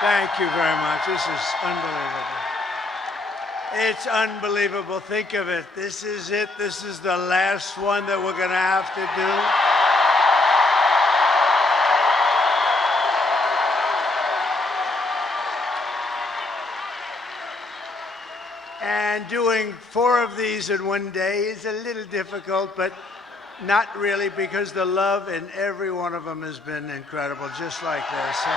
Thank you very much. This is unbelievable. It's unbelievable. Think of it. This is it. This is the last one that we're going to have to do. And doing 4 of these in one day is a little difficult, but not really, because the love in every one of them has been incredible, just like this. So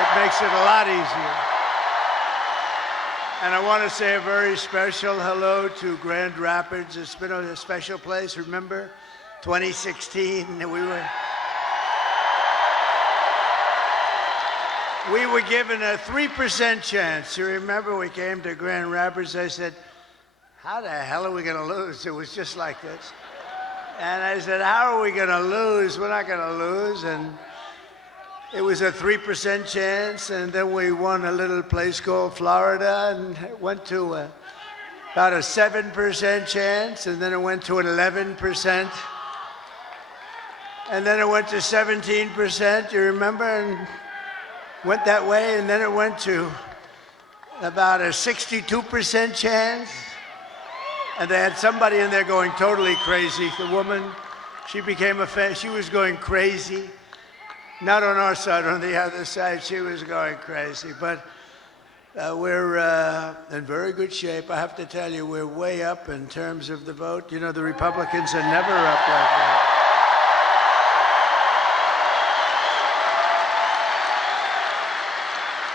it makes it a lot easier. And I want to say a very special hello to Grand Rapids. It's been a special place. Remember, 2016, we were given a 3% chance. You remember, we came to Grand Rapids. I said, how the hell are we going to lose? It was just like this. And I said, how are we going to lose? We're not going to lose. And it was a 3% chance. And then we won a little place called Florida, and it went to about a 7% chance. And then it went to an 11%. And then it went to 17%, you remember? And went that way. And then it went to about a 62% chance. And they had somebody in there going totally crazy. The woman, she became a fan. She was going crazy. Not on our side, on the other side, she was going crazy. But we're in very good shape. I have to tell you, we're way up in terms of the vote. You know, the Republicans are never up like that.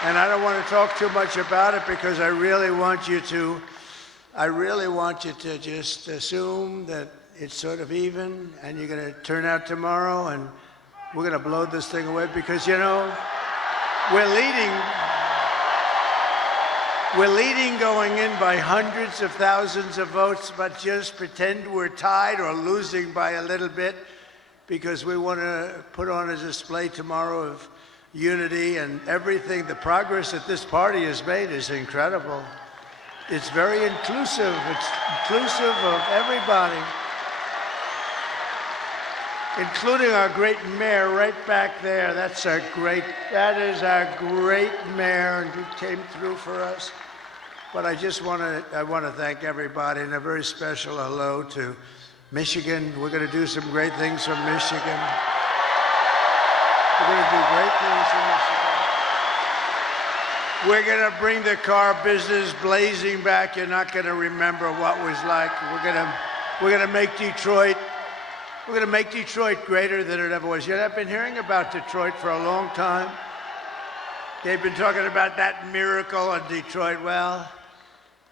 And I don't want to talk too much about it, because I really want you to just assume that it's sort of even, and you're going to turn out tomorrow, and we're going to blow this thing away, because, you know, we're leading going in by hundreds of thousands of votes, but just pretend we're tied or losing by a little bit, because we want to put on a display tomorrow of unity and everything. The progress that this party has made is incredible. It's very inclusive. It's inclusive of everybody, including our great mayor right back there. That is our great mayor, and who came through for us. But I want to thank everybody, and a very special hello to Michigan. We're going to do some great things from Michigan. We're going to do great things from Michigan. We're going to bring the car business blazing back. You're not going to remember what was like. We're going to make Detroit. We're going to make Detroit greater than it ever was. You know, I've been hearing about Detroit for a long time. They've been talking about that miracle in Detroit. Well,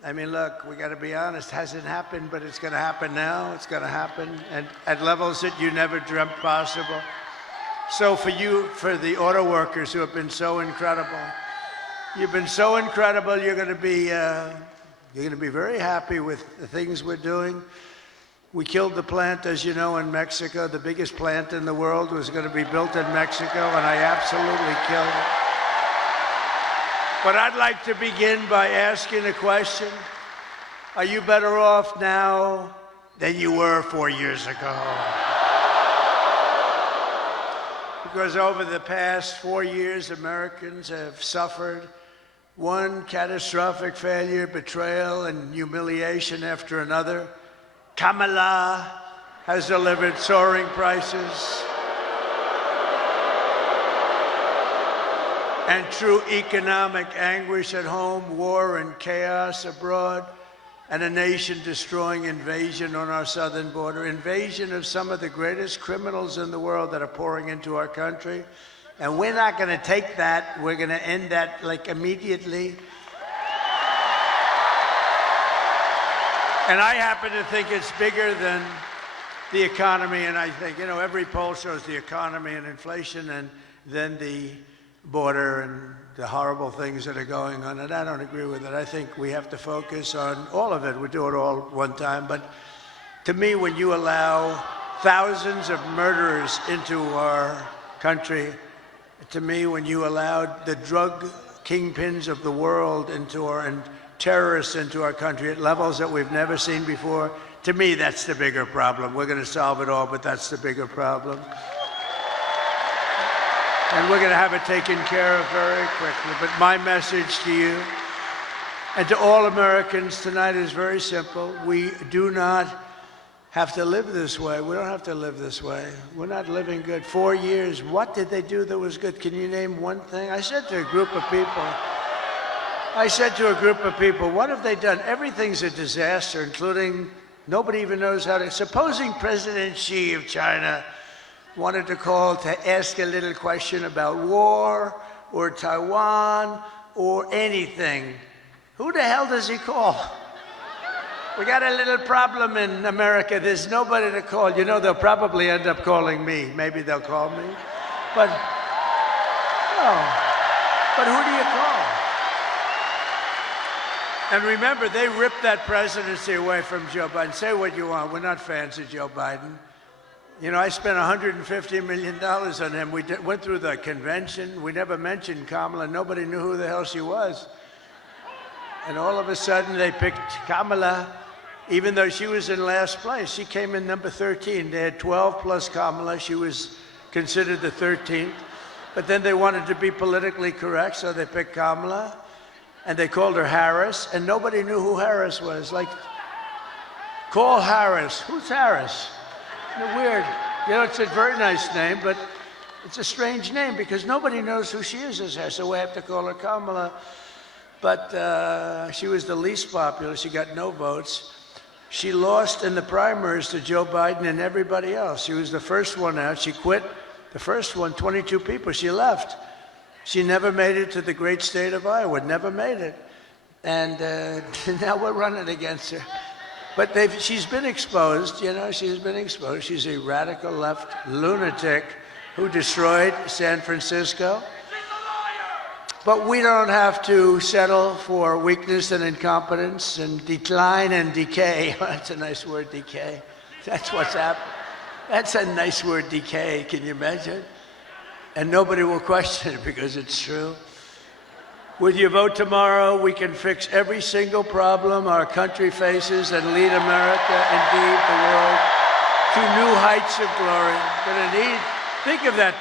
I mean, look, we got to be honest. It hasn't happened, but it's going to happen now. It's going to happen, and at levels that you never dreamt possible. So for the auto workers who have been so incredible, you've been so incredible. You're going to be very happy with the things we're doing. We killed the plant, as you know, in Mexico. The biggest plant in the world was going to be built in Mexico, and I absolutely killed it. But I'd like to begin by asking a question. Are you better off now than you were 4 years ago? Because over the past 4 years, Americans have suffered one catastrophic failure, betrayal, and humiliation after another. Kamala has delivered soaring prices and true economic anguish at home, war and chaos abroad, and a nation-destroying invasion on our southern border, invasion of some of the greatest criminals in the world that are pouring into our country. And we're not going to take that. We're going to end that, like, immediately. And I happen to think it's bigger than the economy. And I think, you know, every poll shows the economy and inflation, and then the border and the horrible things that are going on, and I don't agree with it. I think we have to focus on all of it. We do it all one time. But to me, when you allow thousands of murderers into our country, to me, when you allowed the drug kingpins of the world into and terrorists into our country at levels that we've never seen before, to me, that's the bigger problem. We're going to solve it all, but that's the bigger problem. And we're going to have it taken care of very quickly. But my message to you and to all Americans tonight is very simple. We do not have to live this way. We don't have to live this way. We're not living good. 4 years, what did they do that was good? Can you name one thing? I said to a group of people, what have they done? Everything's a disaster, including nobody even knows how to. Supposing President Xi of China wanted to call to ask a little question about war or Taiwan or anything, who the hell does he call? We got a little problem in America. There's nobody to call. You know, they'll probably end up calling me. Maybe they'll call me. But, no. But who do you call? And remember, they ripped that presidency away from Joe Biden. Say what you want. We're not fans of Joe Biden. You know, I spent $150 million on him. We went through the convention. We never mentioned Kamala. Nobody knew who the hell she was. And all of a sudden, they picked Kamala, even though she was in last place. She came in number 13. They had 12 plus Kamala. She was considered the 13th. But then they wanted to be politically correct, so they picked Kamala. And they called her Harris, and nobody knew who Harris was. Like, call Harris. Who's Harris? Weird. You know, it's a very nice name, but it's a strange name because nobody knows who she is as Harris, so we have to call her Kamala. But she was the least popular. She got no votes. She lost in the primaries to Joe Biden and everybody else. She was the first one out. She quit the first one, 22 people. She left. She never made it to the great state of Iowa, never made it. And now we're running against her. But she's been exposed, you know, she's been exposed. She's a radical left lunatic who destroyed San Francisco. But we don't have to settle for weakness and incompetence and decline and decay. That's a nice word, decay. That's what's happened. That's a nice word, decay. Can you imagine? And nobody will question it because it's true. With your vote tomorrow, we can fix every single problem our country faces and lead America, indeed the world, to new heights of glory. Think of that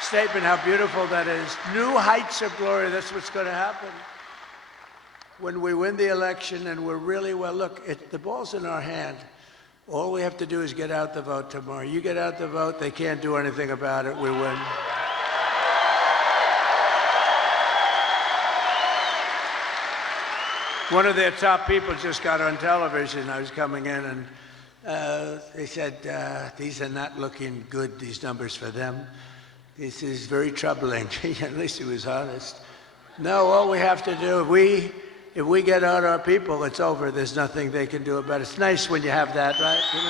statement, how beautiful that is. New heights of glory, that's what's going to happen. When we win the election and we're really well, look, the ball's in our hand. All we have to do is get out the vote tomorrow. You get out the vote, they can't do anything about it, we win. One of their top people just got on television. I was coming in and they said, these are not looking good, these numbers for them. This is very troubling. At least he was honest. No, all we have to do, if we get out our people, it's over. There's nothing they can do about it. It's nice when you have that, right? You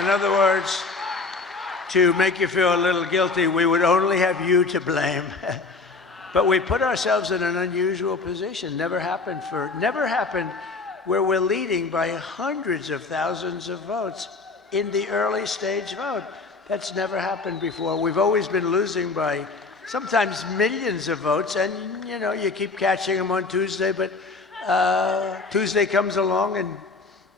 know? In other words, to make you feel a little guilty, we would only have you to blame. But we put ourselves in an unusual position. Never happened where we're leading by hundreds of thousands of votes in the early stage vote. That's never happened before. We've always been losing by sometimes millions of votes, and you know, you keep catching them on Tuesday, but Tuesday comes along and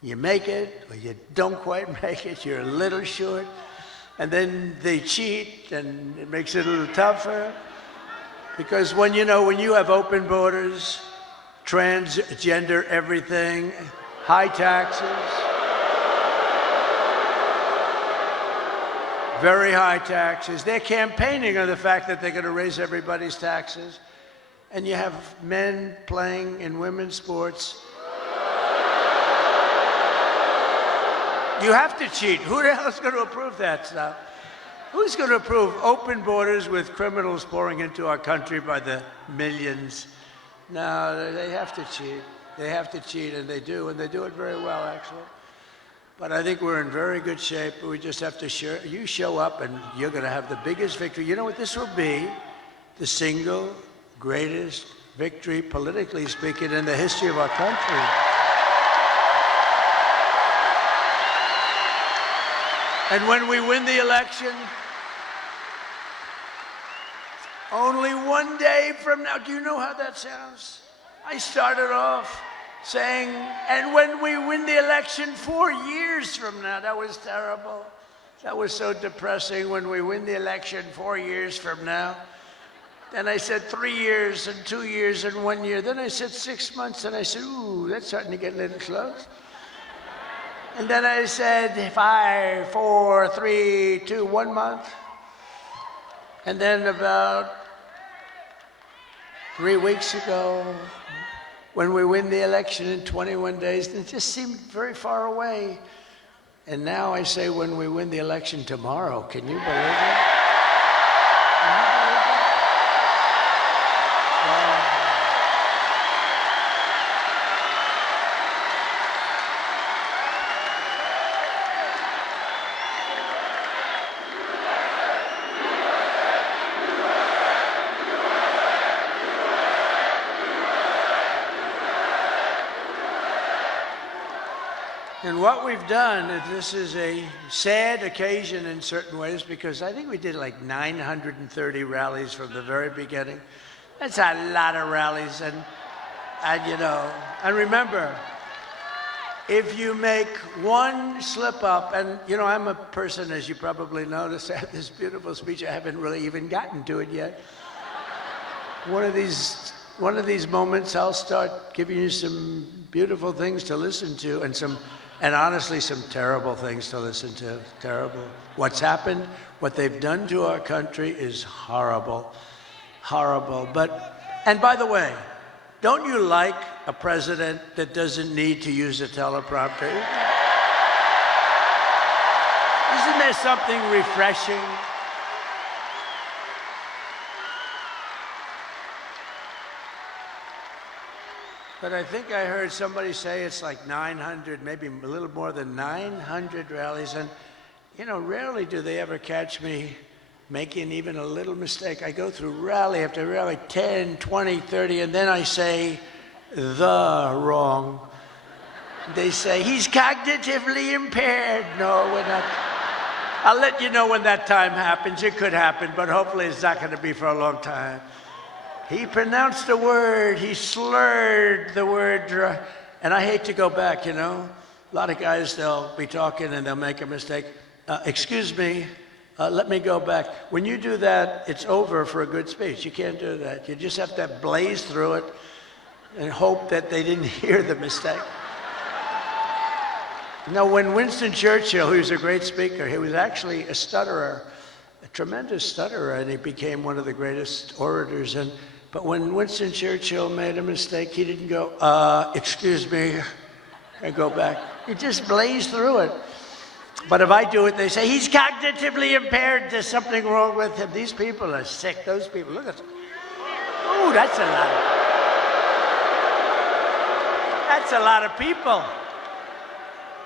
you make it, or you don't quite make it, you're a little short, and then they cheat, and it makes it a little tougher. Because when you have open borders, transgender everything, high taxes, very high taxes. They're campaigning on the fact that they're going to raise everybody's taxes. And you have men playing in women's sports. You have to cheat. Who the hell is going to approve that stuff? Who's going to approve open borders with criminals pouring into our country by the millions? No, they have to cheat. They have to cheat, and they do it very well, actually. But I think we're in very good shape. We just have to show up, and you're going to have the biggest victory. You know what this will be? The single greatest victory, politically speaking, in the history of our country. And when we win the election, only one day from now, do you know how that sounds? I started off saying, and when we win the election 4 years from now, that was terrible. That was so depressing, when we win the election 4 years from now. Then I said 3 years and 2 years and 1 year. Then I said 6 months, and I said, ooh, that's starting to get a little close. And then I said 5, 4, 3, 2, 1 month. And then about 3 weeks ago, when we win the election in 21 days, it just seemed very far away. And now I say when we win the election tomorrow. Can you believe it? Can you believe it? Wow. And what we've done, this is a sad occasion in certain ways, because I think we did like 930 rallies from the very beginning. That's a lot of rallies, and you know, and remember, if you make one slip up, and you know, I'm a person, as you probably noticed, I have this beautiful speech, I haven't really even gotten to it yet. One of these moments, I'll start giving you some beautiful things to listen to, and honestly, some terrible things to listen to. Terrible. What's happened, what they've done to our country is horrible. Horrible. And by the way, don't you like a president that doesn't need to use a teleprompter? Isn't there something refreshing? But I think I heard somebody say it's like 900, maybe a little more than 900 rallies. And, you know, rarely do they ever catch me making even a little mistake. I go through rally after rally, 10, 20, 30, and then I say the wrong. They say, he's cognitively impaired. No, we're not. I'll let you know when that time happens. It could happen, but hopefully it's not going to be for a long time. He pronounced a word, he slurred the word, and I hate to go back, you know. A lot of guys, they'll be talking and they'll make a mistake. Excuse me, let me go back. When you do that, it's over for a good speech. You can't do that. You just have to blaze through it and hope that they didn't hear the mistake. Now, when Winston Churchill, who was a great speaker, he was actually a stutterer, a tremendous stutterer, and he became one of the greatest orators. But when Winston Churchill made a mistake, he didn't go, excuse me, and go back. He just blazed through it. But if I do it, they say, he's cognitively impaired, there's something wrong with him. These people are sick, those people, look at them. Ooh, that's a lot of people.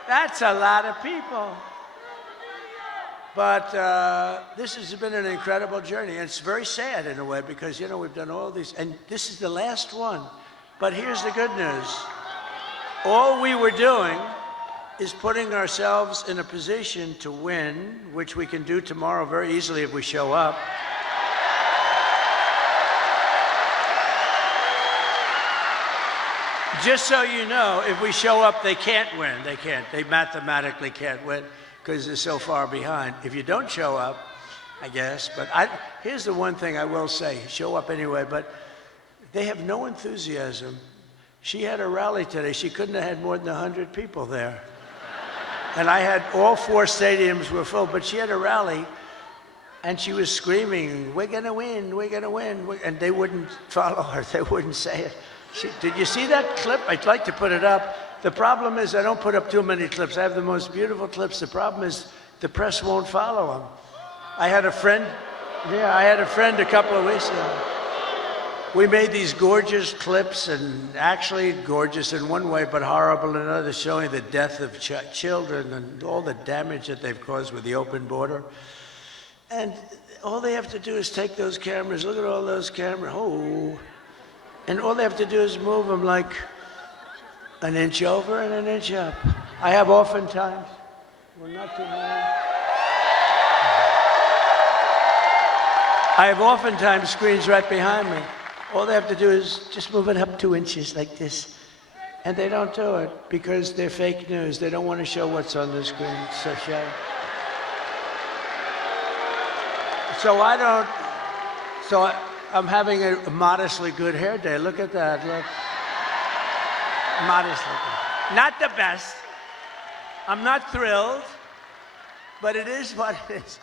That's a lot of people. But this has been an incredible journey. And it's very sad in a way, because, you know, we've done all these, and this is the last one. But here's the good news. All we were doing is putting ourselves in a position to win, which we can do tomorrow very easily if we show up. Just so you know, if we show up, they can't win. They can't. They mathematically can't win, because they're so far behind. If you don't show up, I guess, but here's the one thing I will say, show up anyway, but they have no enthusiasm. She had a rally today. She couldn't have had more than 100 people there. And I had, all 4 stadiums were full, but she had a rally, and she was screaming, we're gonna win, we're gonna win, and they wouldn't follow her, they wouldn't say it. Did you see that clip? I'd like to put it up. The problem is I don't put up too many clips. I have the most beautiful clips. The problem is the press won't follow them. I had a friend a couple of weeks ago. We made these gorgeous clips, and actually gorgeous in one way, but horrible in another, showing the death of children and all the damage that they've caused with the open border. And all they have to do is take those cameras, look at all those cameras, and all they have to do is move them like an inch over and an inch up. I have oftentimes, well, not too many. I have oftentimes screens right behind me. All they have to do is just move it up 2 inches like this. And they don't do it because they're fake news. They don't want to show what's on the screen. It's a shame. I'm having a modestly good hair day. Look at that, look. Modestly good. Not the best. I'm not thrilled, but it is what it is.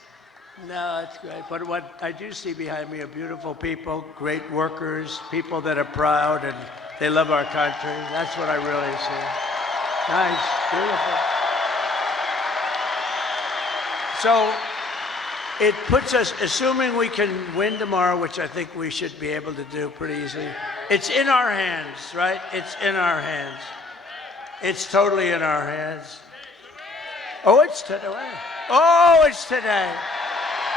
No, it's great. But what I do see behind me are beautiful people, great workers, people that are proud and they love our country. That's what I really see. Nice, beautiful. So it puts us, assuming we can win tomorrow, which I think we should be able to do pretty easily, it's in our hands, right? It's in our hands. It's totally in our hands. Oh, it's today. Oh, it's today.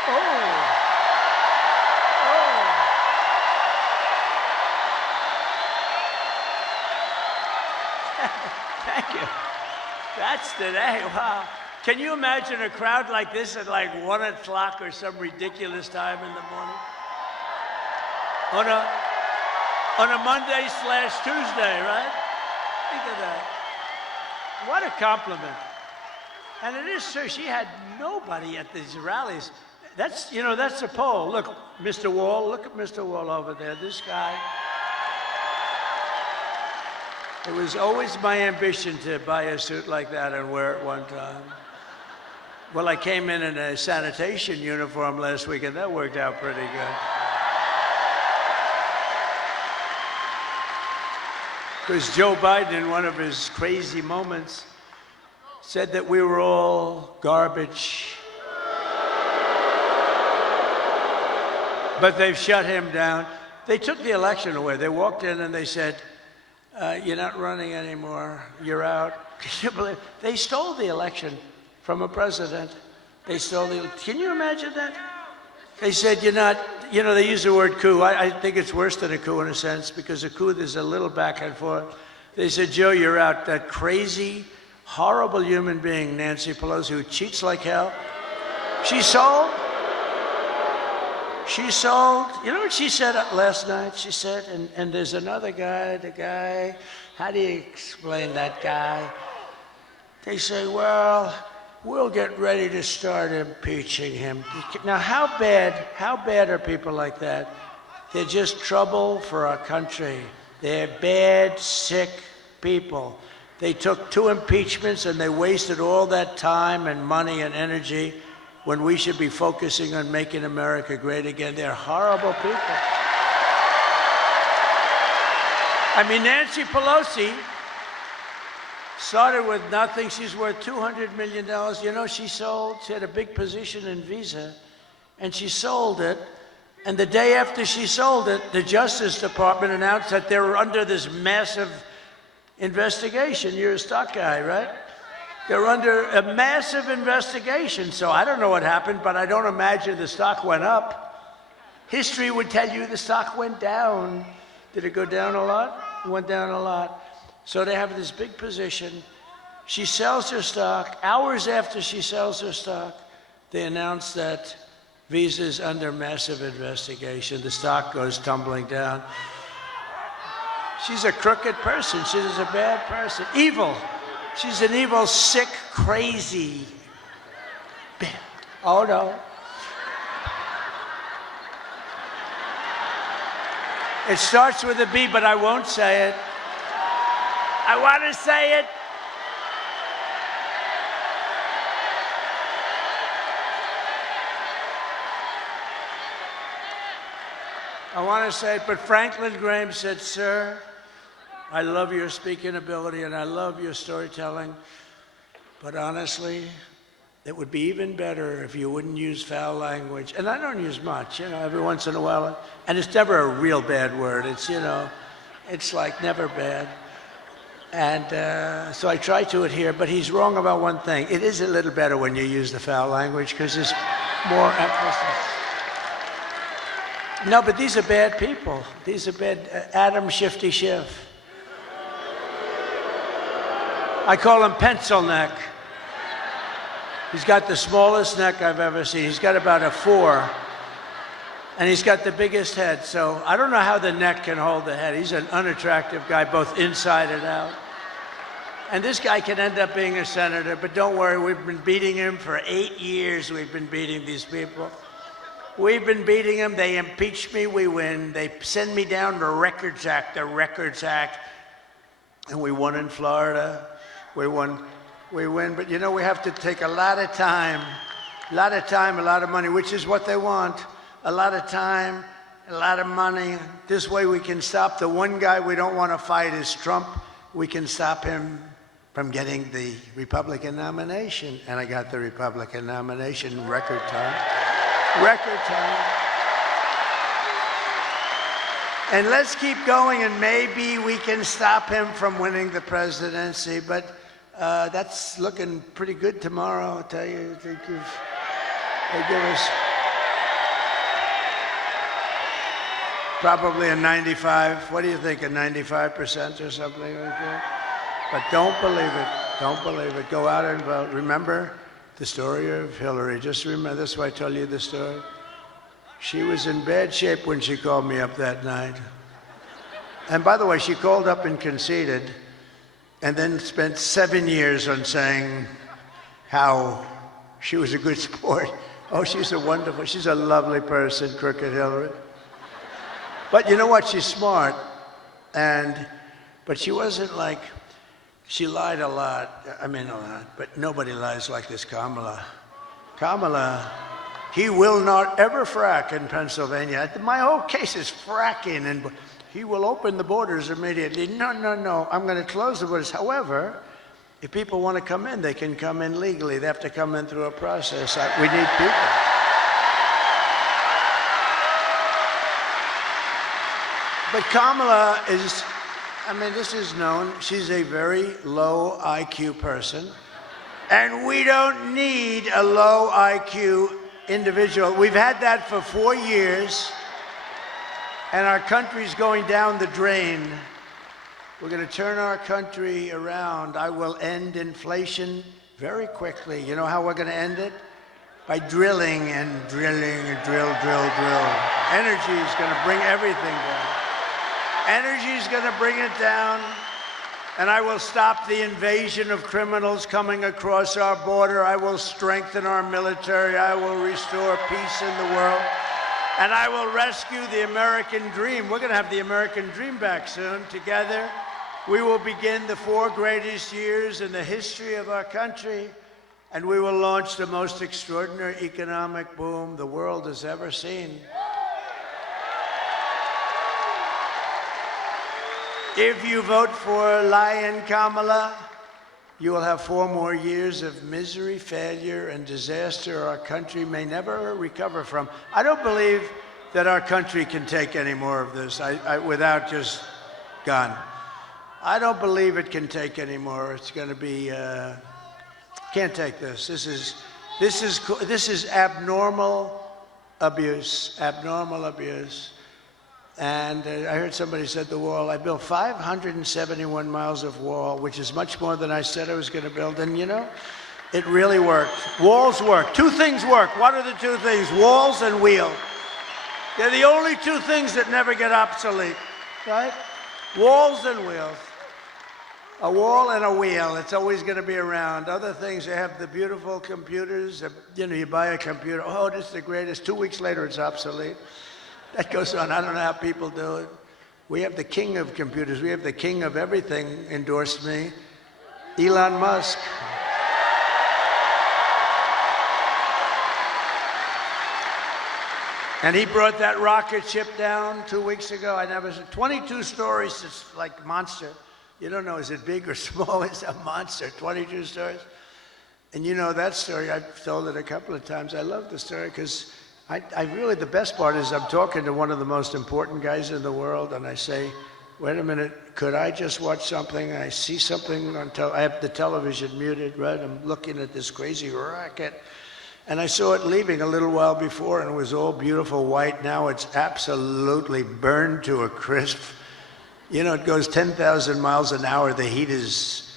Oh. Thank you. That's today. Wow. Can you imagine a crowd like this at like 1 o'clock or some ridiculous time in the morning? On a Monday/Tuesday, right? Think of that. What a compliment. And it is, sir, she had nobody at these rallies. That's, you know, that's a poll. Look, Mr. Wall, look at Mr. Wall over there, this guy. It was always my ambition to buy a suit like that and wear it one time. Well, I came in a sanitation uniform last week, and that worked out pretty good. Because Joe Biden, in one of his crazy moments, said that we were all garbage. But they've shut him down. They took the election away. They walked in and they said, you're not running anymore. You're out. Can you believe? They stole the election from a president. They stole the. Can you imagine that? They said, you're not, you know, they use the word coup. I think it's worse than a coup in a sense, because a coup, there's a little back and forth. They said, Joe, you're out. That crazy, horrible human being, Nancy Pelosi, who cheats like hell. She sold. She sold. You know what she said last night? She said, and there's another guy, the guy, how do you explain that guy? They say, well, we'll get ready to start impeaching him. Now, how bad are people like that? They're just trouble for our country. They're bad, sick people. They took 2 impeachments and they wasted all that time and money and energy when we should be focusing on making America great again. They're horrible people. I mean, Nancy Pelosi started with nothing. She's worth $200 million. You know, she had a big position in Visa, and she sold it. And the day after she sold it, the Justice Department announced that they were under this massive investigation. You're a stock guy, right? They're under a massive investigation. So I don't know what happened, but I don't imagine the stock went up. History would tell you the stock went down. Did it go down a lot? It went down a lot. So they have this big position. She sells her stock. Hours after she sells her stock, they announce that Visa is under massive investigation. The stock goes tumbling down. She's a crooked person. She's a bad person. Evil. She's an evil, sick, crazy. Oh, no. It starts with a B, but I won't say it. I want to say it. I want to say it, but Franklin Graham said, sir, I love your speaking ability and I love your storytelling, but honestly, it would be even better if you wouldn't use foul language. And I don't use much, you know, every once in a while. And it's never a real bad word. It's, you know, it's like never bad. And so I try to adhere, but he's wrong about one thing. It is a little better when you use the foul language because there's more emphasis. No, but these are bad people. These are bad. Adam Shifty Schiff. I call him pencil neck. He's got the smallest neck I've ever seen. He's got about a 4. And he's got the biggest head. So I don't know how the neck can hold the head. He's an unattractive guy, both inside and out. And this guy can end up being a senator, but don't worry, we've been beating him for 8 years. We've been beating these people. We've been beating them. They impeach me, we win. They send me down the Records Act, and we won in Florida. We win. But you know, we have to take a lot of time, a lot of money, which is what they want. A lot of time, a lot of money. This way we can stop. The one guy we don't want to fight is Trump. We can stop him from getting the Republican nomination. And I got the Republican nomination in record time. Record time. And let's keep going, and maybe we can stop him from winning the presidency. But that's looking pretty good tomorrow, I'll tell you. They give us probably a 95. What do you think, a 95% or something like that? But don't believe it. Don't believe it. Go out and vote. Remember the story of Hillary. Just remember, that's why I tell you the story. She was in bad shape when she called me up that night. And by the way, she called up and conceded, and then spent 7 years on saying how she was a good sport. Oh, she's a lovely person, Crooked Hillary. But you know what? She's smart. But she wasn't like, she lied a lot. I mean, a lot. But nobody lies like this Kamala. Kamala, he will not ever frack in Pennsylvania. My whole case is fracking, and he will open the borders immediately. No, no, no. I'm going to close the borders. However, if people want to come in, they can come in legally. They have to come in through a process. We need people. But Kamala is, I mean, this is known. She's a very low IQ person. And we don't need a low IQ individual. We've had that for 4 years. And our country's going down the drain. We're going to turn our country around. I will end inflation very quickly. You know how we're going to end it? By drilling and drilling and drill. Energy is going to bring everything down. Energy is going to bring it down. And I will stop the invasion of criminals coming across our border. I will strengthen our military. I will restore peace in the world. And I will rescue the American dream. We're going to have the American dream back soon. Together, we will begin the 4 greatest years in the history of our country, and we will launch the most extraordinary economic boom the world has ever seen. If you vote for Lion Kamala, you will have 4 more years of misery, failure, and disaster our country may never recover from. I don't believe that our country can take any more of this without just gone. I don't believe it can take any more. It's going to be, can't take this. This is abnormal abuse, abnormal abuse. And I heard somebody said the wall. I built 571 miles of wall, which is much more than I said I was going to build. And you know, it really worked. Walls work. 2 things work. What are the 2 things? Walls and wheel. They're the only 2 things that never get obsolete, right? Walls and wheels. A wall and a wheel. It's always going to be around. Other things, they have the beautiful computers. You know, you buy a computer. Oh, this is the greatest. 2 weeks later, it's obsolete. That goes on. I don't know how people do it. We have the king of computers. We have the king of everything endorsed me, Elon Musk. And he brought that rocket ship down 2 weeks ago. I never said 22 stories. It's like monster. You don't know, is it big or small? It's a monster. 22 stories. And you know that story. I've told it a couple of times. I love the story because I really, the best part is I'm talking to one of the most important guys in the world, and I say, wait a minute, could I just watch something? And I see something on I have the television muted, right? I'm looking at this crazy rocket, and I saw it leaving a little while before, and it was all beautiful white. Now it's absolutely burned to a crisp. You know, it goes 10,000 miles an hour. The heat is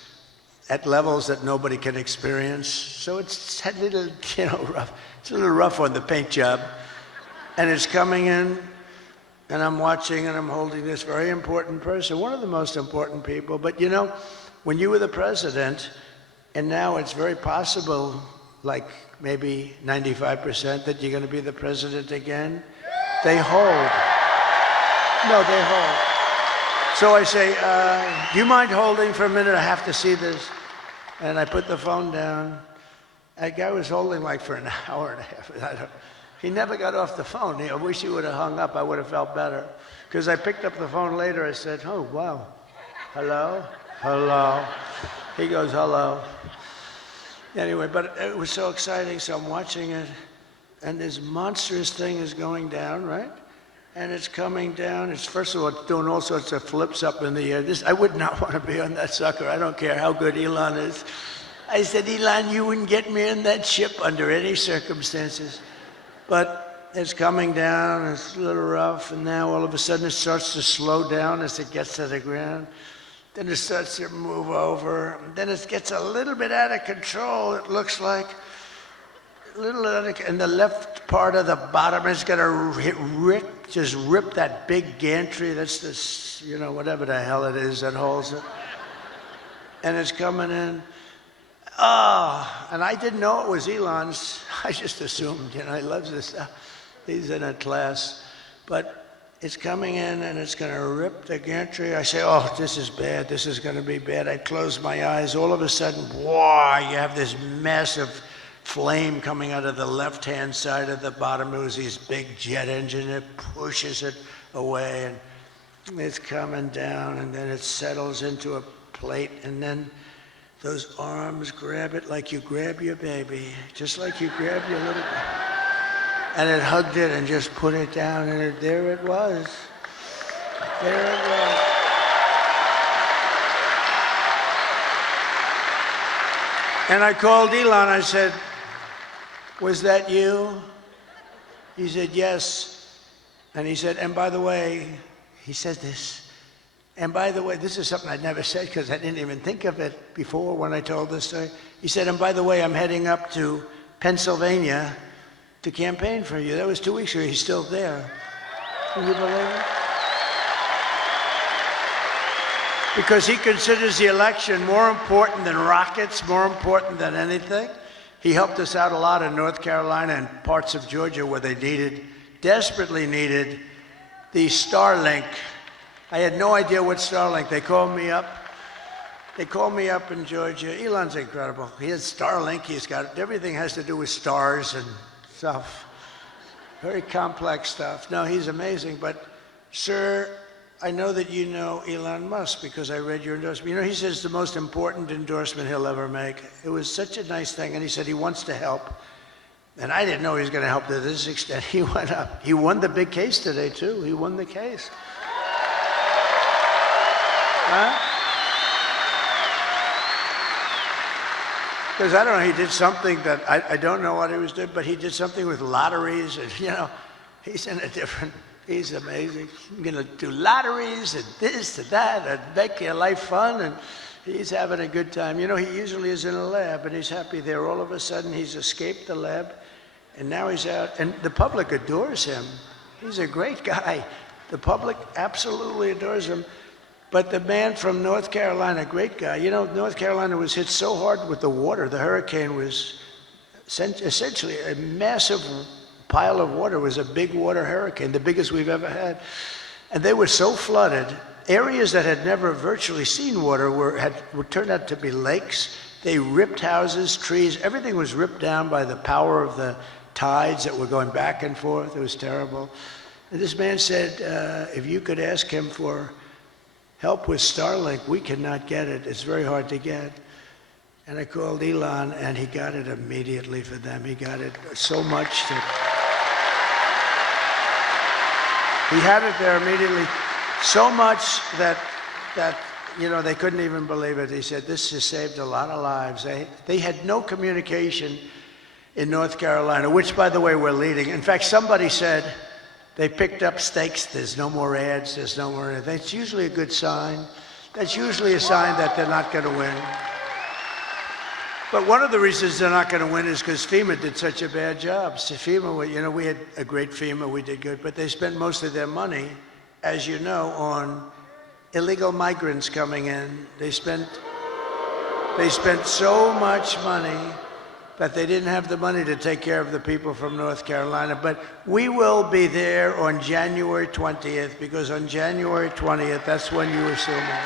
at levels that nobody can experience. So it's a little, you know, rough. It's a little rough on the paint job. And it's coming in, and I'm watching, and I'm holding this very important person, one of the most important people. But you know, when you were the president, and now it's very possible, like maybe 95%, that you're going to be the president again, they hold. No, they hold. So I say, do you mind holding for a minute? I have to see this. And I put the phone down. That guy was holding like for an hour and a half. He never got off the phone. I wish he would have hung up. I would have felt better. Because I picked up the phone later. I said, oh, wow. Hello? Hello? He goes, hello. Anyway, but it was so exciting. So I'm watching it. And this monstrous thing is going down, right? And it's coming down. It's, first of all, it's doing all sorts of flips up in the air. I would not want to be on that sucker. I don't care how good Elon is. I said, Elon, you wouldn't get me in that ship under any circumstances. But it's coming down. It's a little rough. And now all of a sudden it starts to slow down as it gets to the ground. Then it starts to move over. Then it gets a little bit out of control, it looks like. And the left part of the bottom is going to just rip that big gantry. That's this, you know, whatever the hell it is that holds it. And it's coming in. Oh, and I didn't know it was Elon's. I just assumed, you know, he loves this stuff. He's in a class. But it's coming in and it's going to rip the gantry. I say, oh, this is bad. This is going to be bad. I close my eyes. All of a sudden, wow, you have this massive flame coming out of the left-hand side of the bottom. It was this big jet engine. It pushes it away, and it's coming down, and then it settles into a plate, and then those arms grab it like you grab your baby, just like you grab your little baby. And it hugged it and just put it down, and there it was. There it was. And I called Elon. I said, was that you? He said, yes. And he said, and by the way, he said this, and by the way, this is something I'd never said because I didn't even think of it before when I told this story. He said, and by the way, I'm heading up to Pennsylvania to campaign for you. That was 2 weeks ago. He's still there. Can you believe it? Because he considers the election more important than rockets, more important than anything. He helped us out a lot in North Carolina and parts of Georgia where they desperately needed the Starlink. I had no idea what Starlink. They called me up. They called me up in Georgia. Elon's incredible. He has Starlink. He's got everything has to do with stars and stuff. Very complex stuff. No, he's amazing. But, sir, I know that you know Elon Musk because I read your endorsement. You know, he says the most important endorsement he'll ever make. It was such a nice thing, and he said he wants to help. And I didn't know he was going to help to this extent. He went up. He won the big case today, too. He won the case. Huh? Because I don't know, he did something that I don't know what he was doing, but he did something with lotteries, and, you know, he's in a different... He's amazing. He's going to do lotteries and this and that and make your life fun, and he's having a good time. You know, he usually is in a lab, and he's happy there. All of a sudden, he's escaped the lab, and now he's out, and the public adores him. He's a great guy. The public absolutely adores him. But the man from North Carolina, great guy. You know, North Carolina was hit so hard with the water. The hurricane was essentially a massive pile of water. It was a big water hurricane, the biggest we've ever had. And they were so flooded, areas that had never virtually seen water were turned out to be lakes. They ripped houses, trees, everything was ripped down by the power of the tides that were going back and forth. It was terrible. And this man said, if you could ask him for help with Starlink, we cannot get it. It's very hard to get. And I called Elon, and he got it immediately for them. He got it so much that he had it there immediately, so much that you know, they couldn't even believe it. He said, this has saved a lot of lives. They had no communication in North Carolina, which, by the way, we're leading. In fact, somebody said they picked up stakes. There's no more ads. There's no more. That's usually a good sign. That's usually a sign that they're not going to win. But one of the reasons they're not going to win is because FEMA did such a bad job. So FEMA, you know, we had a great FEMA, we did good, but they spent most of their money, as you know, on illegal migrants coming in. They spent They spent so much money, but they didn't have the money to take care of the people from North Carolina. But we will be there on January 20th, because on January 20th, that's when you assume it.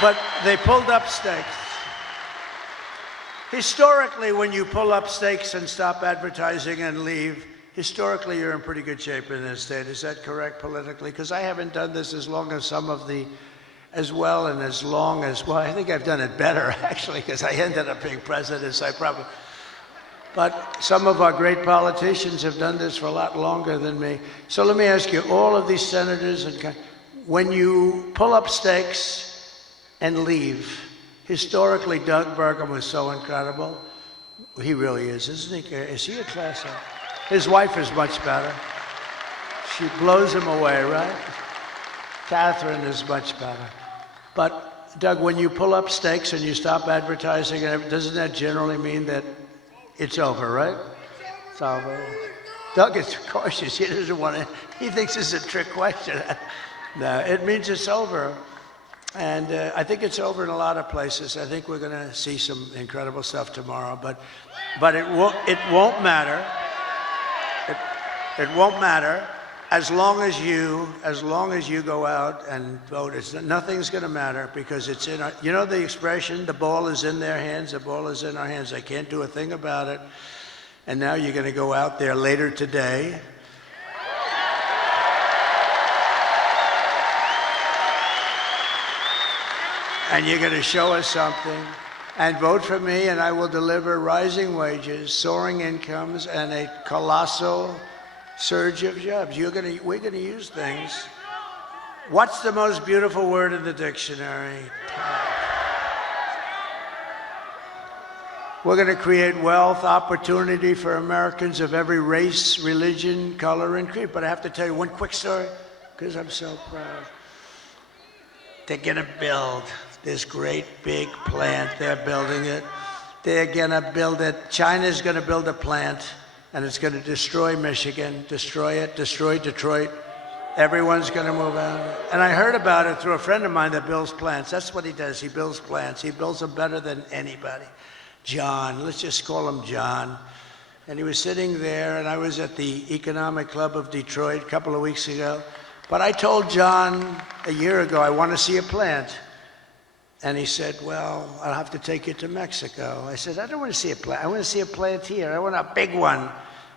But they pulled up stakes. Historically, when you pull up stakes and stop advertising and leave, historically you're in pretty good shape in this state. Is that correct politically? Because I haven't done this as long as some of the, as well and as long as, well, I think I've done it better actually, because I ended up being president, so I probably, but some of our great politicians have done this for a lot longer than me. So let me ask you, all of these senators, and when you pull up stakes and leave, historically, Doug Burgum was so incredible. He really is, isn't he? Is he a class act? His wife is much better. She blows him away, right? Catherine is much better. But, Doug, when you pull up stakes and you stop advertising, doesn't that generally mean that it's over, right? It's over. Doug is cautious. He doesn't want to, he thinks it's a trick question. No, it means it's over. And I think it's over in a lot of places. I think we're going to see some incredible stuff tomorrow, but it won't matter. It won't matter as long as you go out and vote. Nothing's going to matter, because it's in our, you know the expression, the ball is in their hands, the ball is in our hands. They can't do a thing about it. And now you're going to go out there later today. And you're going to show us something, and vote for me, and I will deliver rising wages, soaring incomes, and a colossal surge of jobs. We're going to use things. What's the most beautiful word in the dictionary? We're going to create wealth, opportunity for Americans of every race, religion, color, and creed. But I have to tell you one quick story, because I'm so proud. They're going to build this great big plant. They're building it. They're going to build it. China's going to build a plant, and it's going to destroy Michigan, destroy it, destroy Detroit. Everyone's going to move out. And I heard about it through a friend of mine that builds plants. That's what he does. He builds plants. He builds them better than anybody. John, let's just call him John. And he was sitting there, and I was at the Economic Club of Detroit a couple of weeks ago. But I told John a year ago, I want to see a plant. And he said, well, I'll have to take you to Mexico. I said, I don't want to see a plant. I want to see a plant here. I want a big one.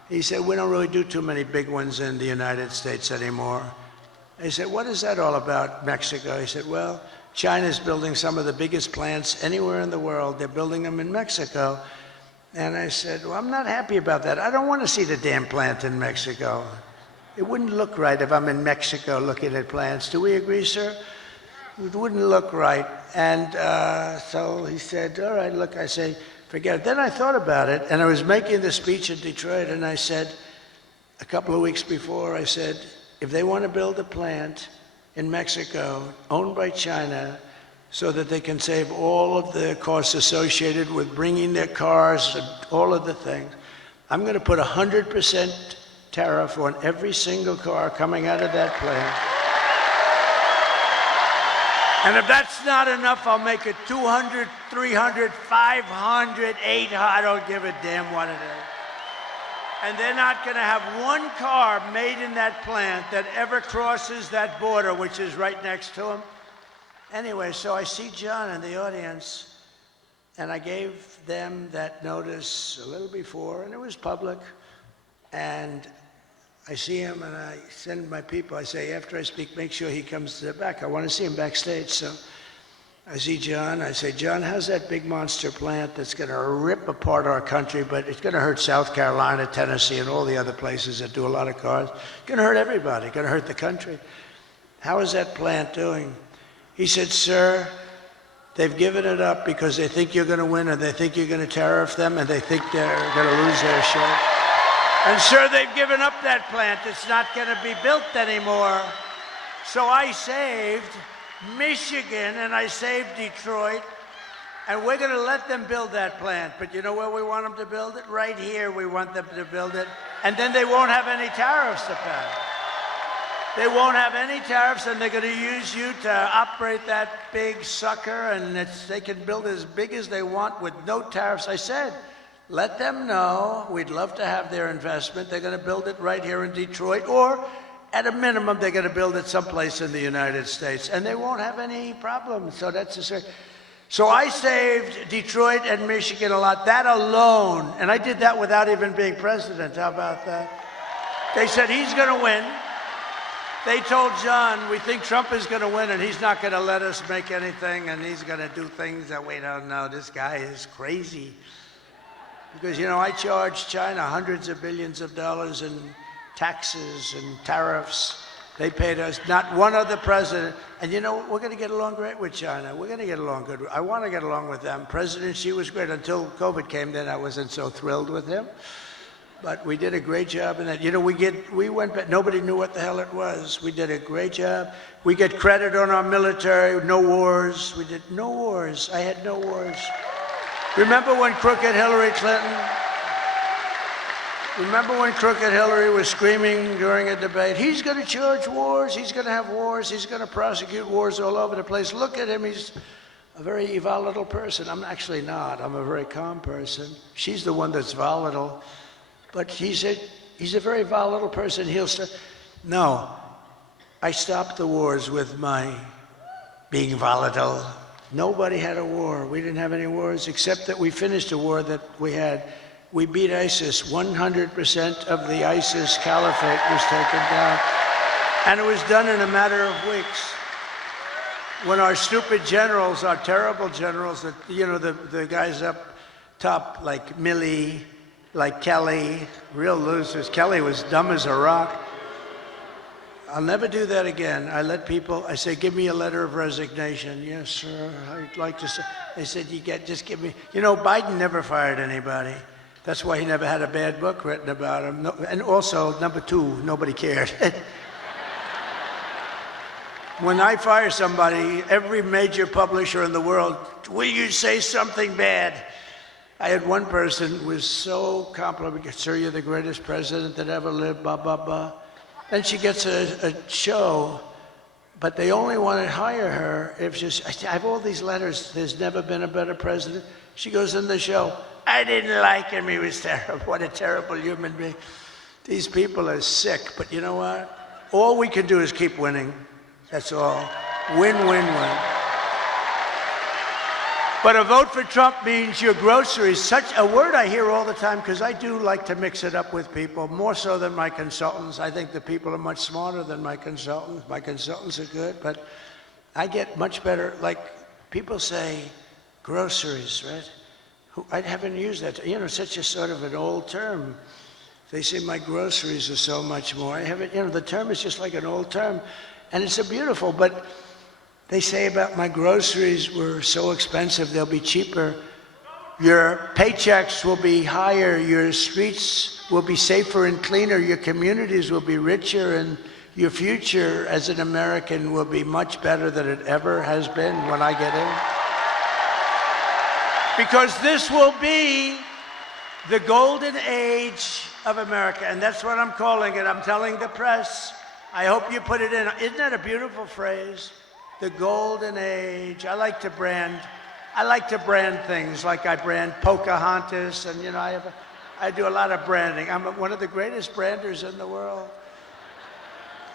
He said, we don't really do too many big ones in the United States anymore. I said, what is that all about, Mexico? He said, well, China's building some of the biggest plants anywhere in the world. They're building them in Mexico. And I said, well, I'm not happy about that. I don't want to see the damn plant in Mexico. It wouldn't look right if I'm in Mexico looking at plants. Do we agree, sir? It wouldn't look right. And so he said, all right, look, I say, forget it. Then I thought about it, and I was making the speech in Detroit, and I said, a couple of weeks before, I said, if they want to build a plant in Mexico owned by China so that they can save all of the costs associated with bringing their cars and all of the things, I'm going to put 100% tariff on every single car coming out of that plant. And if that's not enough, I'll make it 200, 300, 500, 800. I don't give a damn what it is. And they're not going to have one car made in that plant that ever crosses that border, which is right next to them. Anyway, so I see John in the audience, and I gave them that notice a little before, and it was public. And I see him, and I send my people. I say, after I speak, make sure he comes to the back. I want to see him backstage. So I see John. I say, John, how's that big monster plant that's going to rip apart our country, but it's going to hurt South Carolina, Tennessee, and all the other places that do a lot of cars. It's going to hurt everybody. It's going to hurt the country. How is that plant doing? He said, sir, they've given it up because they think you're going to win, and they think you're going to tariff them, and they think they're going to lose their show. And sir, they've given up that plant. It's not going to be built anymore. So I saved Michigan and I saved Detroit, and we're going to let them build that plant. But you know where we want them to build it? Right here we want them to build it, and then they won't have any tariffs to pay. They won't have any tariffs, and they're going to use you to operate that big sucker, and they can build as big as they want with no tariffs. I said, let them know we'd love to have their investment. They're going to build it right here in Detroit, or at a minimum, they're going to build it someplace in the United States, and they won't have any problems. So that's a So I saved Detroit and Michigan a lot. That alone, and I did that without even being president. How about that? They said he's going to win. They told John, we think Trump is going to win, and he's not going to let us make anything, and he's going to do things that we don't know. This guy is crazy. Because, you know, I charged China hundreds of billions of dollars in taxes and tariffs. They paid us, not one other president. And, you know, we're going to get along great with China. We're going to get along good. I want to get along with them. President Xi was great until COVID came. Then I wasn't so thrilled with him. But we did a great job in that. You know, we went back. Nobody knew what the hell it was. We did a great job. We get credit on our military. No wars. We did no wars. I had no wars. Remember when crooked Hillary Clinton? Remember when crooked Hillary was screaming during a debate, he's going to charge wars, he's going to have wars, he's going to prosecute wars all over the place. Look at him, he's a very volatile person. I'm actually not. I'm a very calm person. She's the one that's volatile. But he's a very volatile person. He'll start. No, I stopped the wars with my being volatile. Nobody had a war. We didn't have any wars, except that we finished a war that we had. We beat ISIS. 100% of the ISIS caliphate was taken down. And it was done in a matter of weeks. When our stupid generals, our terrible generals, you know, the guys up top, like Milley, like Kelly, real losers. Kelly was dumb as a rock. I'll never do that again. I let people, I say, give me a letter of resignation. Yes, sir, I'd like to say. They said, just give me. You know, Biden never fired anybody. That's why he never had a bad book written about him. No, and also, number two, nobody cared. When I fire somebody, every major publisher in the world, will you say something bad? I had one person who was so complimentary, sir, you're the greatest president that ever lived, blah, blah, blah. Then she gets a show, but they only want to hire her if she's, I have all these letters, there's never been a better president. She goes in the show, I didn't like him, he was terrible. What a terrible human being. These people are sick, but you know what? All we can do is keep winning. That's all. Win, win, win. But a vote for Trump means your groceries, such a word I hear all the time, because I do like to mix it up with people, more so than my consultants. I think the people are much smarter than my consultants. My consultants are good, but I get much better. Like people say, groceries, right? I haven't used that. You know, such a sort of an old term. They say my groceries are so much more. I haven't, you know, the term is just like an old term, and it's a beautiful, but they say about my groceries were so expensive, they'll be cheaper. Your paychecks will be higher, your streets will be safer and cleaner, your communities will be richer, and your future as an American will be much better than it ever has been when I get in. Because this will be the golden age of America, and that's what I'm calling it. I'm telling the press, I hope you put it in. Isn't that a beautiful phrase? The golden age. I like to brand things, like I brand Pocahontas, and you know, I do a lot of branding. I'm one of the greatest branders in the world.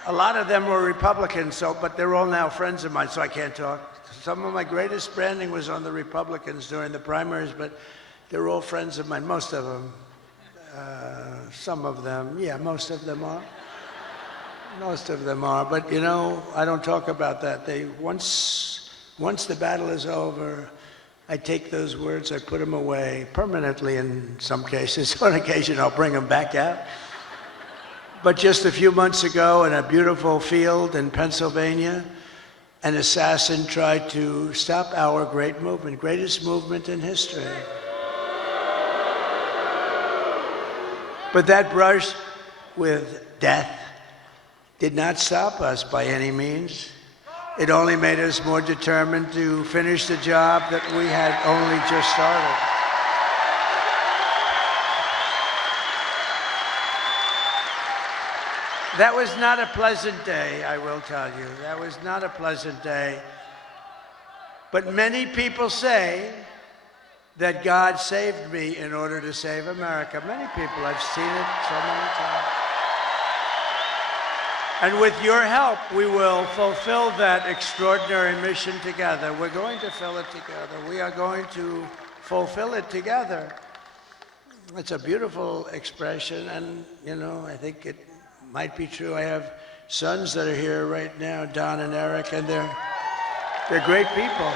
A lot of them were Republicans, but they're all now friends of mine, so I can't talk. Some of my greatest branding was on the Republicans during the primaries, but they're all friends of mine, most of them. Some of them, yeah, most of them are. Most of them are, but you know, I don't talk about that. Once the battle is over, I take those words, I put them away permanently in some cases. On occasion, I'll bring them back out. But just a few months ago, in a beautiful field in Pennsylvania, an assassin tried to stop our great movement, greatest movement in history. But that brush with death did not stop us by any means. It only made us more determined to finish the job that we had only just started. That was not a pleasant day, I will tell you. That was not a pleasant day. But many people say that God saved me in order to save America. Many people, I've seen it so many times. And with your help, we will fulfill that extraordinary mission together. We're going to fill it together. We are going to fulfill it together. It's a beautiful expression, and, you know, I think it might be true. I have sons that are here right now, Don and Eric, and they're great people.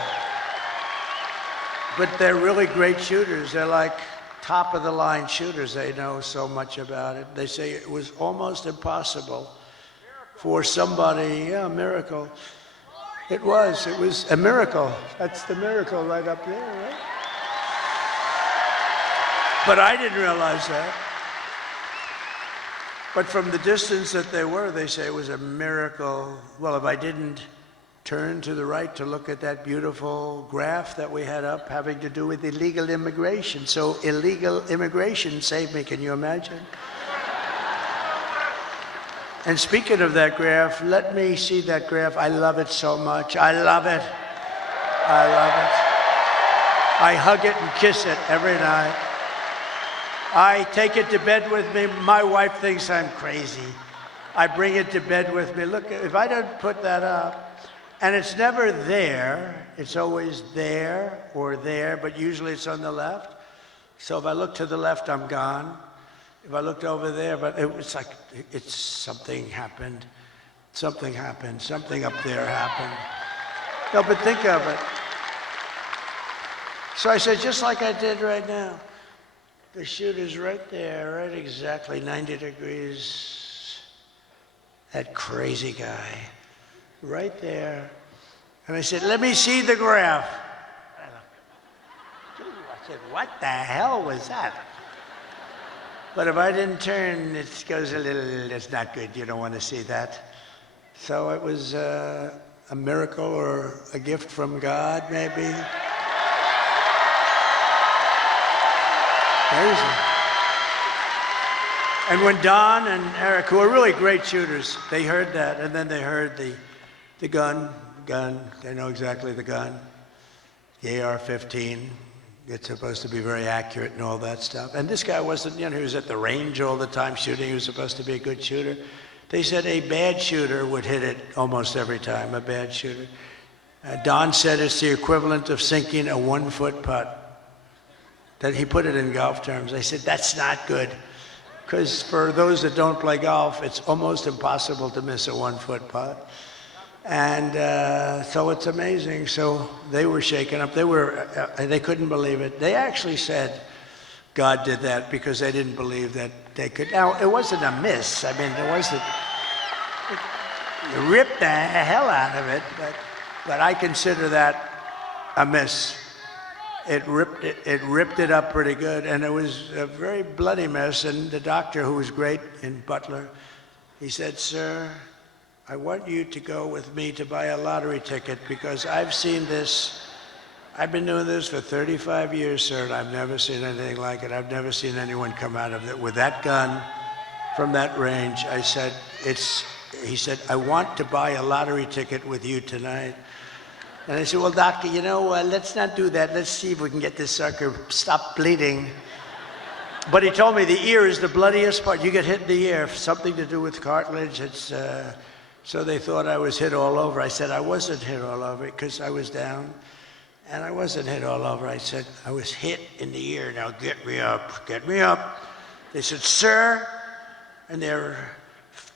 But they're really great shooters. They're like top-of-the-line shooters. They know so much about it. They say it was almost impossible for somebody, yeah, a miracle. It was a miracle. That's the miracle right up there, right? But I didn't realize that. But from the distance that they were, they say it was a miracle. Well, if I didn't turn to the right to look at that beautiful graph that we had up having to do with illegal immigration. So illegal immigration saved me, can you imagine? And speaking of that graph, let me see that graph. I love it so much. I love it. I love it. I hug it and kiss it every night. I take it to bed with me. My wife thinks I'm crazy. I bring it to bed with me. Look, if I don't put that up, and it's never there, it's always there or there, but usually it's on the left. So if I look to the left, I'm gone. If I looked over there, but it's like, it's something happened. Something happened. Something up there happened. No, but think of it. So I said, just like I did right now. The shooter's right there, right exactly 90 degrees. That crazy guy, right there. And I said, let me see the graph. I said, what the hell was that? But if I didn't turn, it goes a little, it's not good. You don't want to see that. So it was a miracle or a gift from God, maybe. Amazing. And when Don and Eric, who are really great shooters, they heard that, and then they heard the gun, they know exactly the gun, the AR-15. It's supposed to be very accurate and all that stuff. And this guy wasn't, you know, he was at the range all the time shooting. He was supposed to be a good shooter. They said a bad shooter would hit it almost every time, a bad shooter. Don said it's the equivalent of sinking a 1-foot putt. That he put it in golf terms. I said, that's not good. Because for those that don't play golf, it's almost impossible to miss a 1-foot putt. And so it's amazing. So they were shaken up. They couldn't believe it. They actually said God did that because they didn't believe that they could. Now, it wasn't a miss. I mean, it wasn't, it ripped the hell out of it, but I consider that a miss. It ripped it up pretty good, and it was a very bloody mess. And the doctor, who was great in Butler, he said, sir, I want you to go with me to buy a lottery ticket because I've seen this. I've been doing this for 35 years, sir, and I've never seen anything like it. I've never seen anyone come out of it with that gun from that range. I said, he said, I want to buy a lottery ticket with you tonight. And I said, well, doctor, you know, let's not do that. Let's see if we can get this sucker stop bleeding. But he told me the ear is the bloodiest part. You get hit in the ear, something to do with cartilage. It's so they thought I was hit all over. I said I wasn't hit all over because I was down, and I wasn't hit all over. I said I was hit in the ear. Now get me up, get me up. They said, sir, and they're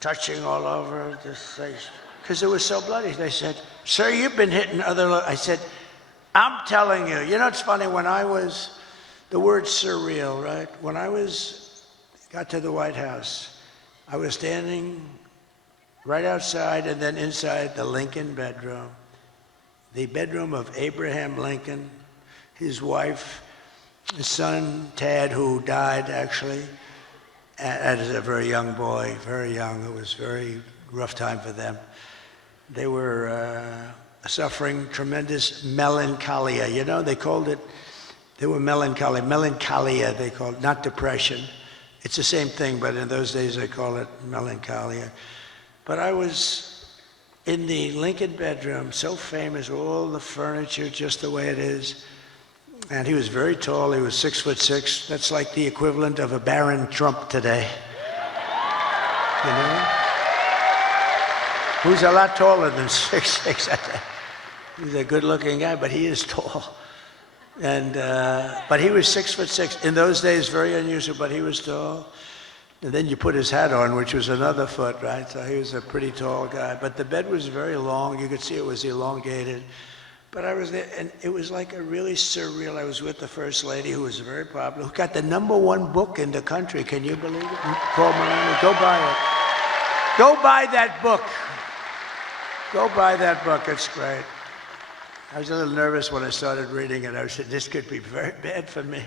touching all over this place because it was so bloody. They said, sir, you've been hitting other. I said, I'm telling you. You know, it's funny, when I was, the word surreal, right? When I got to the White House, I was standing right outside and then inside the Lincoln bedroom, the bedroom of Abraham Lincoln, his wife, his son, Tad, who died actually as a very young boy, very young. It was a very rough time for them. They were suffering tremendous melancholia. You know, they called it, they were melancholia, they called it, not depression. It's the same thing, but in those days they call it melancholia. But I was in the Lincoln bedroom, so famous, all the furniture just the way it is. And he was very tall, he was 6'6". That's like the equivalent of a Baron Trump today. You know? Who's a lot taller than 6'6". He's a good-looking guy, but he is tall. And but he was 6'6". In those days, very unusual, but he was tall. And then you put his hat on, which was another foot, right? So he was a pretty tall guy. But the bed was very long. You could see it was elongated. But I was there, and it was like a really surreal. I was with the First Lady, who was very popular, who got the #1 book in the country. Can you believe it? Call Miranda. Go buy it. Go buy that book. Go buy that book. It's great. I was a little nervous when I started reading it. I said, this could be very bad for me.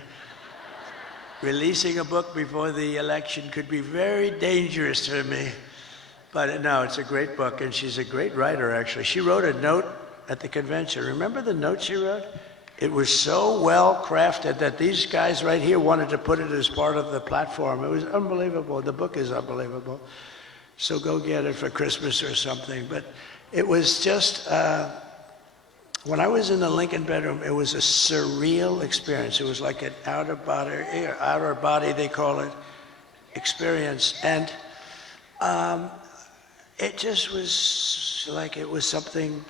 Releasing a book before the election could be very dangerous for me. But no, it's a great book, and she's a great writer, actually. She wrote a note at the convention. Remember the note she wrote? It was so well crafted that these guys right here wanted to put it as part of the platform. It was unbelievable. The book is unbelievable. So go get it for Christmas or something. But it was just, when I was in the Lincoln bedroom, it was a surreal experience. It was like an outer body, they call it, experience. And it just was like it was something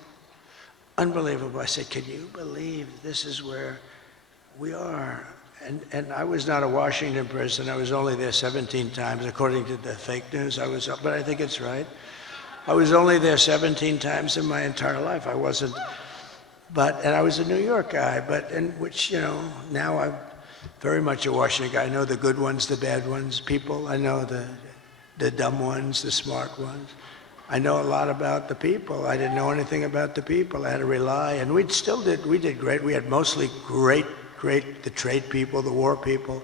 unbelievable. I said, can you believe this is where we are? And I was not a Washington person. I was only there 17 times, according to the fake news. But I think it's right. I was only there 17 times in my entire life. I wasn't, and I was a New York guy, which, you know, now I'm very much a Washington guy. I know the good ones, the bad ones, people. I know the dumb ones, the smart ones. I know a lot about the people. I didn't know anything about the people. I had to rely, and we did great. We had mostly great, the trade people, the war people.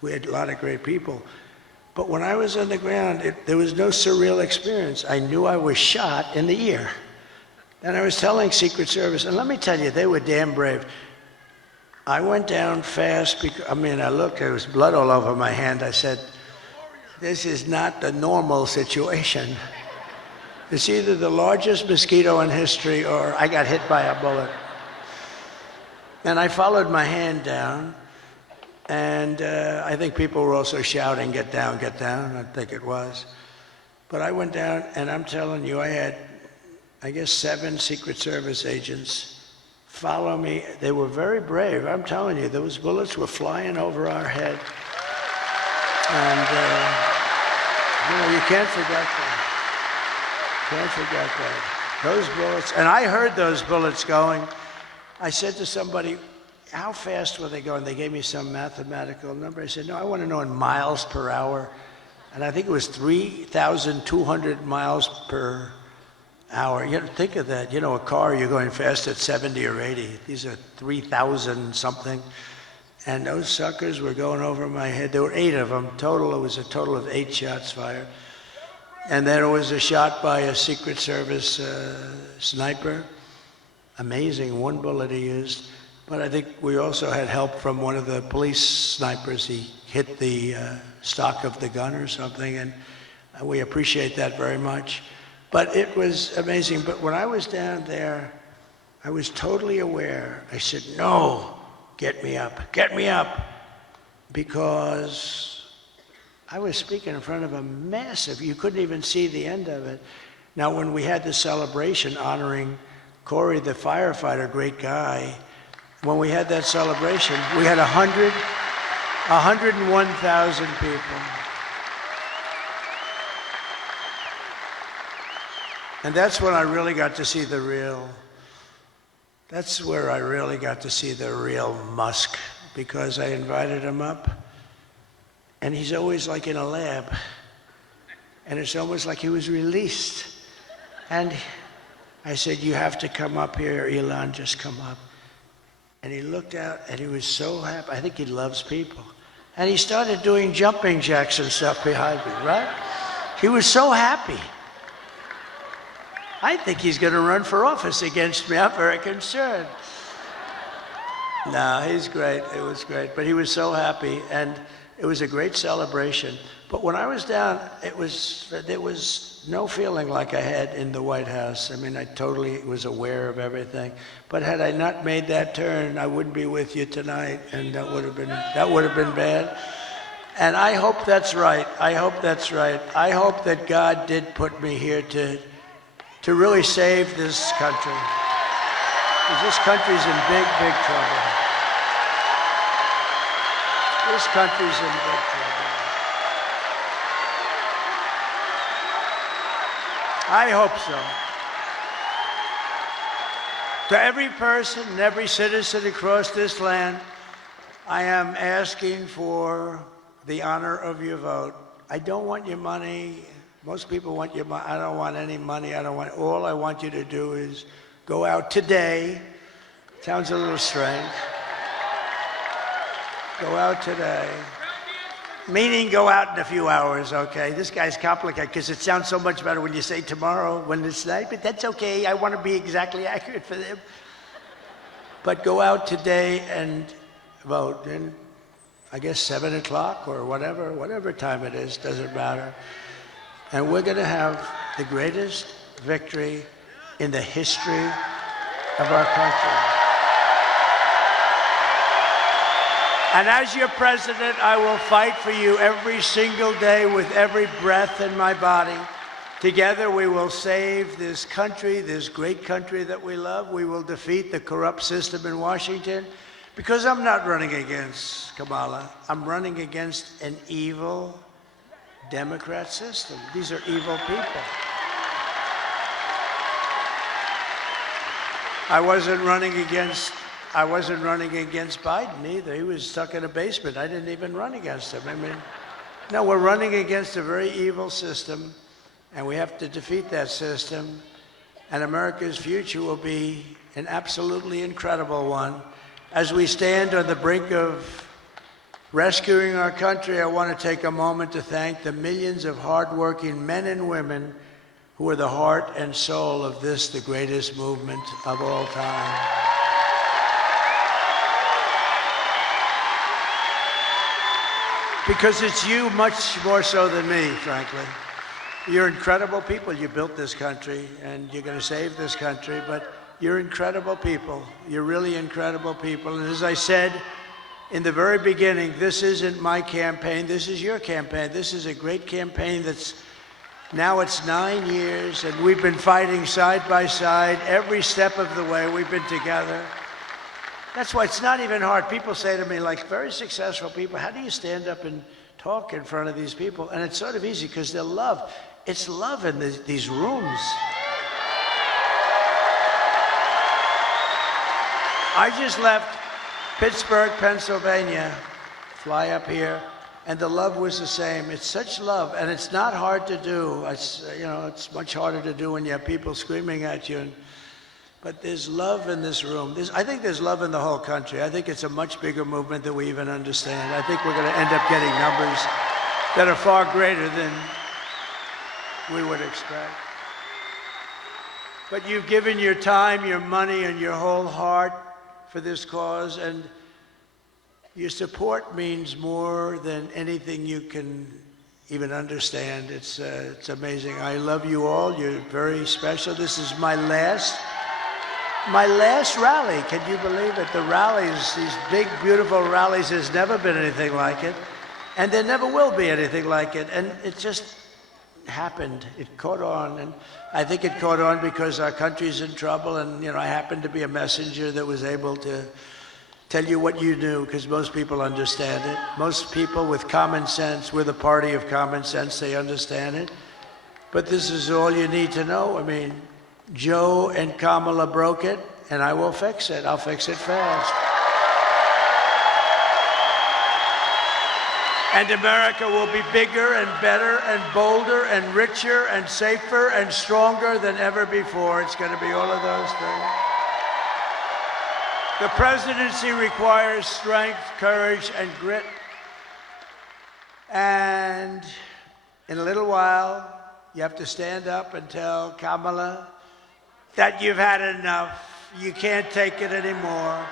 We had a lot of great people. But when I was on the ground, there was no surreal experience. I knew I was shot in the ear. And I was telling Secret Service, and let me tell you, they were damn brave. I went down fast because, I looked, there was blood all over my hand. I said, this is not the normal situation. It's either the largest mosquito in history or I got hit by a bullet. And I followed my hand down, and I think people were also shouting, get down, I think it was. But I went down, and I'm telling you, I had, I guess, 7 Secret Service agents follow me. They were very brave. I'm telling you, those bullets were flying over our head. And, you know, you can't forget that. Can't forget that. Those bullets, and I heard those bullets going. I said to somebody, how fast were they going? They gave me some mathematical number. I said, no, I want to know in miles per hour. And I think it was 3,200 miles per hour. You know, think of that. You know, a car, you're going fast at 70 or 80. These are 3,000 something. And those suckers were going over my head. There were 8 of them total. It was a total of 8 shots fired. And then there was a shot by a Secret Service sniper. Amazing, 1 bullet he used. But I think we also had help from one of the police snipers. He hit the stock of the gun or something, and we appreciate that very much. But it was amazing. But when I was down there, I was totally aware. I said, no, get me up, because I was speaking in front of a massive, you couldn't even see the end of it. Now, when we had the celebration honoring Corey, the firefighter, great guy, when we had that celebration, we had 101,000 people. And that's when I really got to see that's where I really got to see the real Musk, because I invited him up. And he's always like in a lab. And it's almost like he was released. And I said, you have to come up here, Elon, just come up. And he looked out and he was so happy. I think he loves people. And he started doing jumping jacks and stuff behind me, right? He was so happy. I think he's going to run for office against me. I'm very concerned. No, he's great. It was great. But he was so happy, and it was a great celebration. But when I was down, there was no feeling like I had in the White House. I mean, I totally was aware of everything. But had I not made that turn, I wouldn't be with you tonight, and that would have been bad. And I hope that's right. I hope that's right. I hope that God did put me here to really save this country. Because this country's in big, big trouble. This country's in big trouble. I hope so. To every person and every citizen across this land, I am asking for the honor of your vote. I don't want your money. Most people want your money. I don't want any money. All I want you to do is go out today. Sounds a little strange. Go out today. Meaning go out in a few hours, okay? This guy's complicated because it sounds so much better when you say tomorrow when it's night, but that's okay. I want to be exactly accurate for them. But go out today and vote. And I guess 7 o'clock or whatever time it is, doesn't matter. And we're going to have the greatest victory in the history of our country. And as your president, I will fight for you every single day with every breath in my body. Together we will save this country, this great country that we love. We will defeat the corrupt system in Washington. Because I'm not running against Kamala. I'm running against an evil Democrat system. These are evil people. I wasn't running against Biden either. He was stuck in a basement. I didn't even run against him. I mean, no, we're running against a very evil system, and we have to defeat that system. And America's future will be an absolutely incredible one. As we stand on the brink of rescuing our country, I want to take a moment to thank the millions of hardworking men and women who are the heart and soul of this, the greatest movement of all time. Because it's you much more so than me, frankly. You're incredible people. You built this country, and you're going to save this country, but you're incredible people. You're really incredible people. And as I said in the very beginning, this isn't my campaign. This is your campaign. This is a great campaign that's now it's 9 years, and we've been fighting side by side every step of the way. We've been together. That's why it's not even hard. People say to me, like very successful people, how do you stand up and talk in front of these people? And it's sort of easy because they're love. It's love in these rooms. I just left Pittsburgh, Pennsylvania, fly up here, and the love was the same. It's such love, and it's not hard to do. It's much harder to do when you have people screaming at you. But there's love in this room. I think there's love in the whole country. I think it's a much bigger movement than we even understand. I think we're going to end up getting numbers that are far greater than we would expect. But you've given your time, your money, and your whole heart for this cause, and your support means more than anything you can even understand. It's amazing. I love you all. You're very special. This is my last rally. Can you believe it? The rallies, these big, beautiful rallies, there's never been anything like it. And there never will be anything like it. And it just happened. It caught on. And I think it caught on because our country's in trouble. And, I happened to be a messenger that was able to tell you what you knew, because most people understand it. Most people with common sense, we're the party of common sense, they understand it. But this is all you need to know. I mean, Joe and Kamala broke it, and I will fix it. I'll fix it fast. And America will be bigger and better and bolder and richer and safer and stronger than ever before. It's going to be all of those things. The presidency requires strength, courage, and grit. And in a little while, you have to stand up and tell Kamala that you've had enough. You can't take it anymore.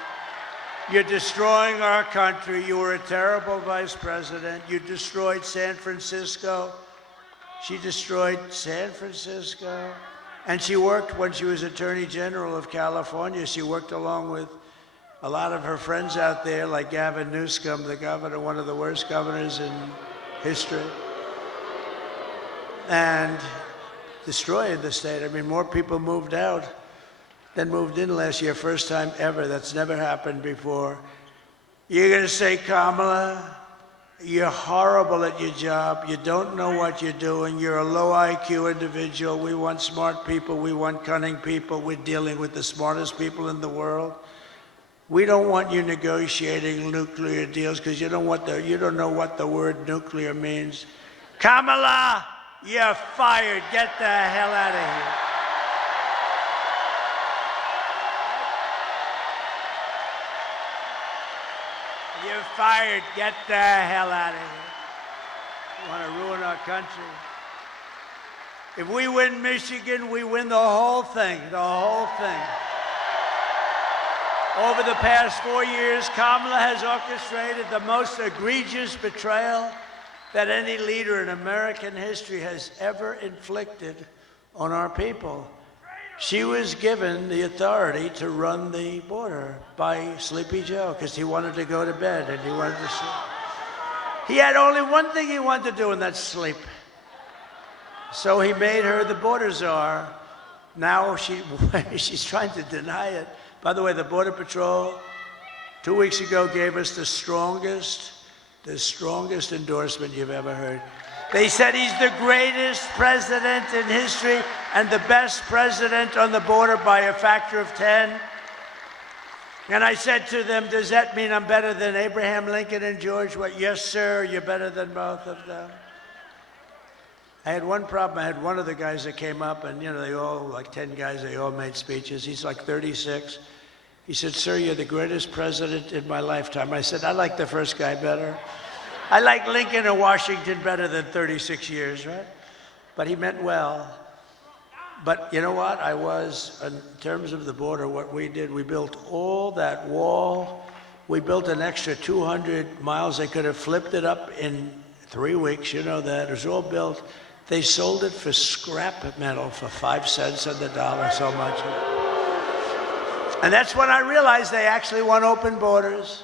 You're destroying our country. You were a terrible vice president. You destroyed San Francisco. She destroyed San Francisco. And she worked, when she was Attorney General of California, she worked along with a lot of her friends out there, like Gavin Newsom, the governor, one of the worst governors in history, and destroyed the state. I mean, more people moved out than moved in last year, first time ever. That's never happened before. You're going to say, Kamala, you're horrible at your job. You don't know what you're doing. You're a low IQ individual. We want smart people. We want cunning people. We're dealing with the smartest people in the world. We don't want you negotiating nuclear deals because you don't know what the word nuclear means. Kamala, you're fired. Get the hell out of here. You're fired. Get the hell out of here. You want to ruin our country. If we win Michigan, we win the whole thing, the whole thing. Over the past 4 years, Kamala has orchestrated the most egregious betrayal that any leader in American history has ever inflicted on our people. She was given the authority to run the border by Sleepy Joe because he wanted to go to bed and he wanted to sleep. He had only one thing he wanted to do, and that's sleep. So he made her the border czar. Now she's trying to deny it. By the way, the Border Patrol 2 weeks ago gave us the strongest endorsement you've ever heard. They said he's the greatest president in history and the best president on the border by a factor of 10. And I said to them, does that mean I'm better than Abraham Lincoln and George? What? Yes, sir, you're better than both of them. I had one problem. I had one of the guys that came up, and, they all, like 10 guys, they all made speeches. He's like 36. He said, sir, you're the greatest president in my lifetime. I said, I like the first guy better. I like Lincoln and Washington better than 36 years, right? But he meant well. But you know what? in terms of the border, what we did, we built all that wall. We built an extra 200 miles. They could have flipped it up in 3 weeks. You know that. It was all built. They sold it for scrap metal for 5 cents on the dollar, so much. And that's when I realized they actually want open borders.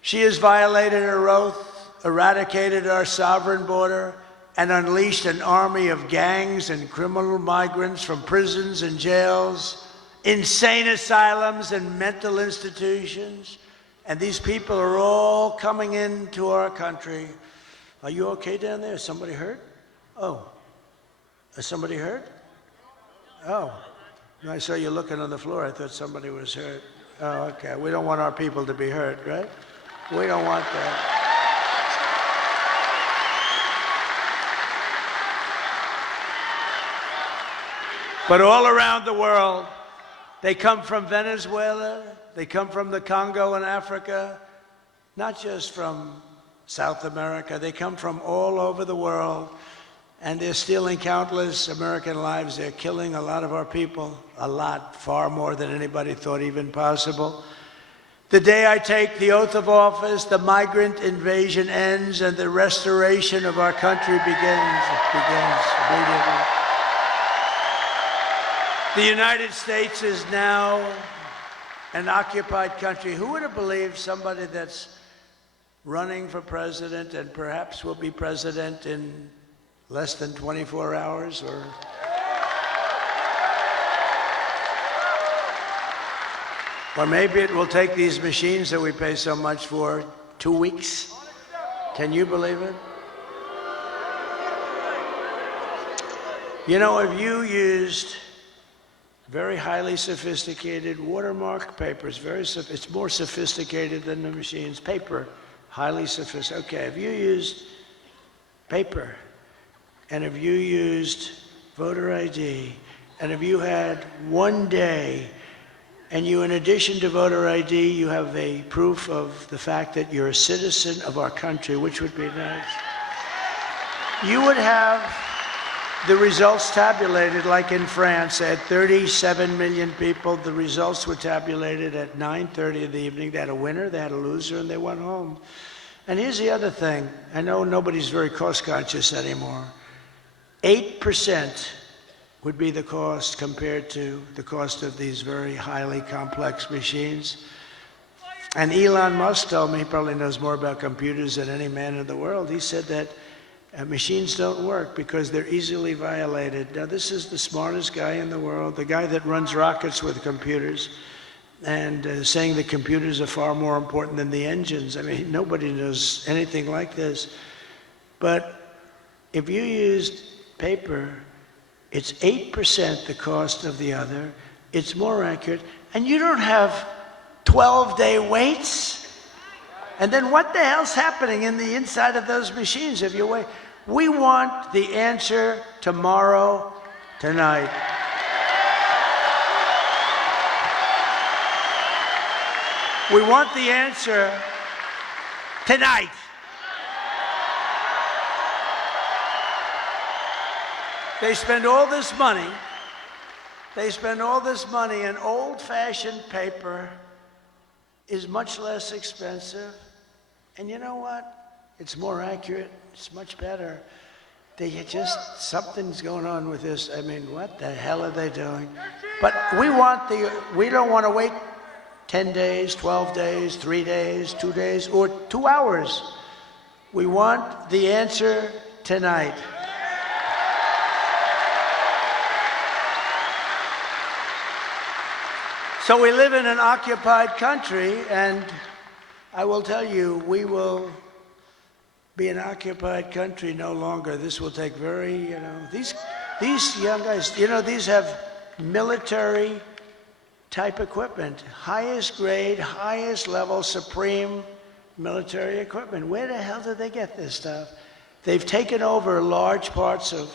She has violated her oath, eradicated our sovereign border, and unleashed an army of gangs and criminal migrants from prisons and jails, insane asylums and mental institutions. And these people are all coming into our country. Are you okay down there? Is somebody hurt? Oh, is somebody hurt? Oh, I saw you looking on the floor. I thought somebody was hurt. Oh, okay. We don't want our people to be hurt, right? We don't want that. But all around the world, they come from Venezuela, they come from the Congo in Africa, not just from South America. They come from all over the world. And they're stealing countless American lives. They're killing a lot of our people, a lot, far more than anybody thought even possible. The day I take the oath of office, the migrant invasion ends and the restoration of our country begins. It begins immediately. The United States is now an occupied country. Who would have believed somebody that's running for president and perhaps will be president in less than 24 hours or maybe it will take these machines that we pay so much for 2 weeks. Can you believe it? If you used very highly sophisticated watermark papers, it's more sophisticated than the machines. Paper, highly sophisticated. Okay, if you used paper, and if you used voter ID, and if you had 1 day, and you, in addition to voter ID, you have a proof of the fact that you're a citizen of our country, which would be nice, you would have the results tabulated, like in France, they had 37 million people. The results were tabulated at 9:30 in the evening. They had a winner, they had a loser, and they went home. And here's the other thing. I know nobody's very cost conscious anymore. 8% would be the cost compared to the cost of these very highly complex machines. And Elon Musk told me, he probably knows more about computers than any man in the world. He said that machines don't work because they're easily violated. Now, this is the smartest guy in the world, the guy that runs rockets with computers, and saying the computers are far more important than the engines. I mean, nobody knows anything like this. But if you used paper, it's 8% the cost of the other. It's more accurate. And you don't have 12-day waits. And then what the hell's happening in the inside of those machines if you wait? We want the answer tomorrow, tonight. We want the answer tonight. They spend all this money. They spend all this money, and old-fashioned paper is much less expensive. And you know what? It's more accurate. It's much better. Something's going on with this. I mean, what the hell are they doing? But we don't want to wait 10 days, 12 days, 3 days, 2 days, or 2 hours. We want the answer tonight. So we live in an occupied country, and I will tell you, we will be an occupied country no longer. This will take these young guys, these have military type equipment, highest grade, highest level, supreme military equipment. Where the hell did they get this stuff? They've taken over large parts of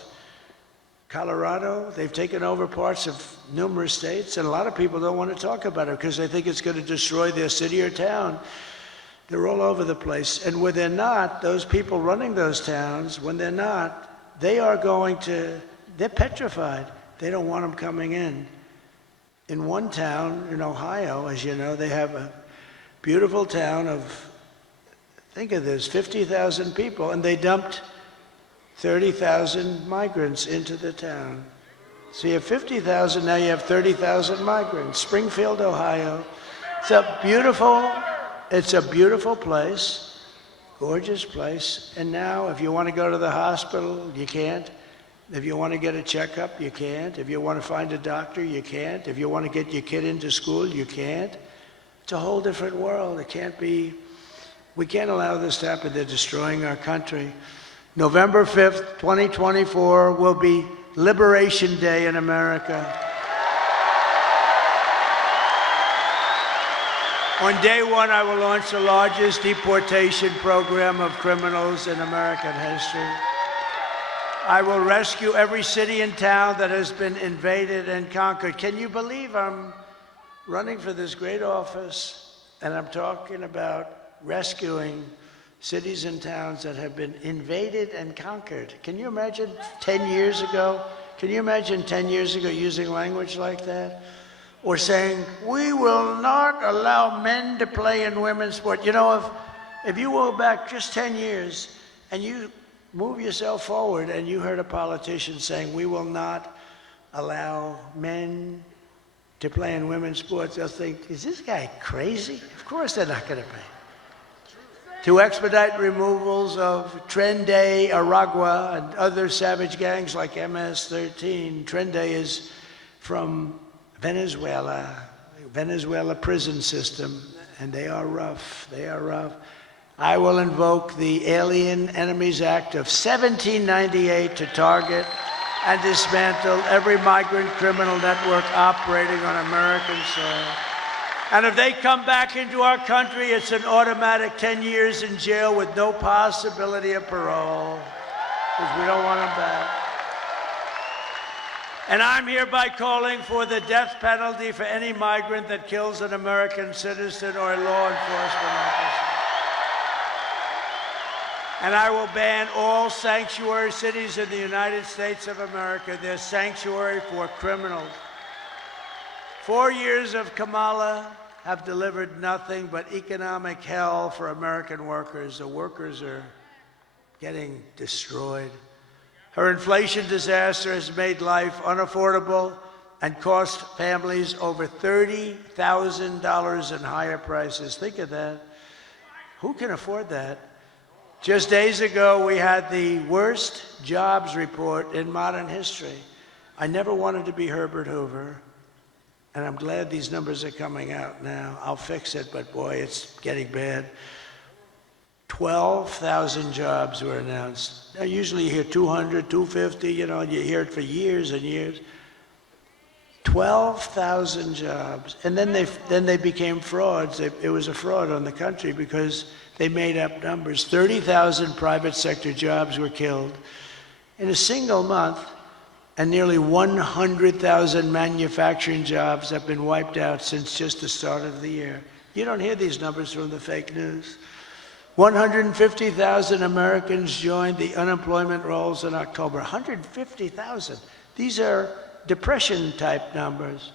Colorado. They've taken over parts of numerous states, and a lot of people don't want to talk about it because they think it's going to destroy their city or town. They're all over the place. And when they're not, those people running those towns, when they're not, they're petrified. They don't want them coming in. In one town in Ohio, as you know, they have a beautiful town of, think of this, 50,000 people, and they dumped 30,000 migrants into the town. So you have 50,000, now you have 30,000 migrants. Springfield, Ohio. It's a beautiful place, gorgeous place. And now if you want to go to the hospital, you can't. If you want to get a checkup, you can't. If you want to find a doctor, you can't. If you want to get your kid into school, you can't. It's a whole different world. We can't allow this to happen. They're destroying our country. November 5th, 2024 will be Liberation Day in America. On day one, I will launch the largest deportation program of criminals in American history. I will rescue every city and town that has been invaded and conquered. Can you believe I'm running for this great office and I'm talking about rescuing cities and towns that have been invaded and conquered? Can you imagine 10 years ago? Can you imagine 10 years ago using language like that? Or saying, we will not allow men to play in women's sport. You know, if you go back just 10 years and you move yourself forward and you heard a politician saying, we will not allow men to play in women's sports, they'll think, is this guy crazy? Of course they're not going to pay. To expedite removals of Tren de Aragua and other savage gangs like MS-13. Tren de is from Venezuela prison system, and they are rough. I will invoke the Alien Enemies Act of 1798 to target and dismantle every migrant criminal network operating on American soil. And if they come back into our country, it's an automatic 10 years in jail with no possibility of parole, because we don't want them back. And I'm hereby calling for the death penalty for any migrant that kills an American citizen or a law enforcement officer. And I will ban all sanctuary cities in the United States of America. They're sanctuary for criminals. 4 years of Kamala have delivered nothing but economic hell for American workers. The workers are getting destroyed. Her inflation disaster has made life unaffordable and cost families over $30,000 in higher prices. Think of that. Who can afford that? Just days ago, we had the worst jobs report in modern history. I never wanted to be Herbert Hoover, and I'm glad these numbers are coming out now. I'll fix it, but boy, it's getting bad. 12,000 jobs were announced. Now, usually you hear 200, 250, you know, and you hear it for years and years. 12,000 jobs. And then they became frauds. It was a fraud on the country because they made up numbers. 30,000 private sector jobs were killed in a single month, and nearly 100,000 manufacturing jobs have been wiped out since just the start of the year. You don't hear these numbers from the fake news. 150,000 Americans joined the unemployment rolls in October. 150,000. These are depression-type numbers.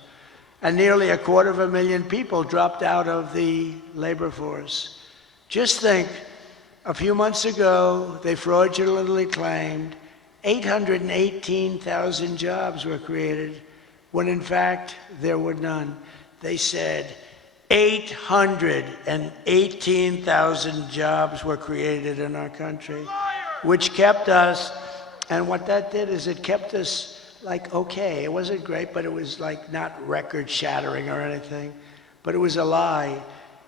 And nearly 250,000 people dropped out of the labor force. Just think, a few months ago, they fraudulently claimed 818,000 jobs were created, when in fact, there were none. They said 818,000 jobs were created in our country, which kept us, and what that did is it kept us like okay. It wasn't great, but it was like not record-shattering or anything, but it was a lie.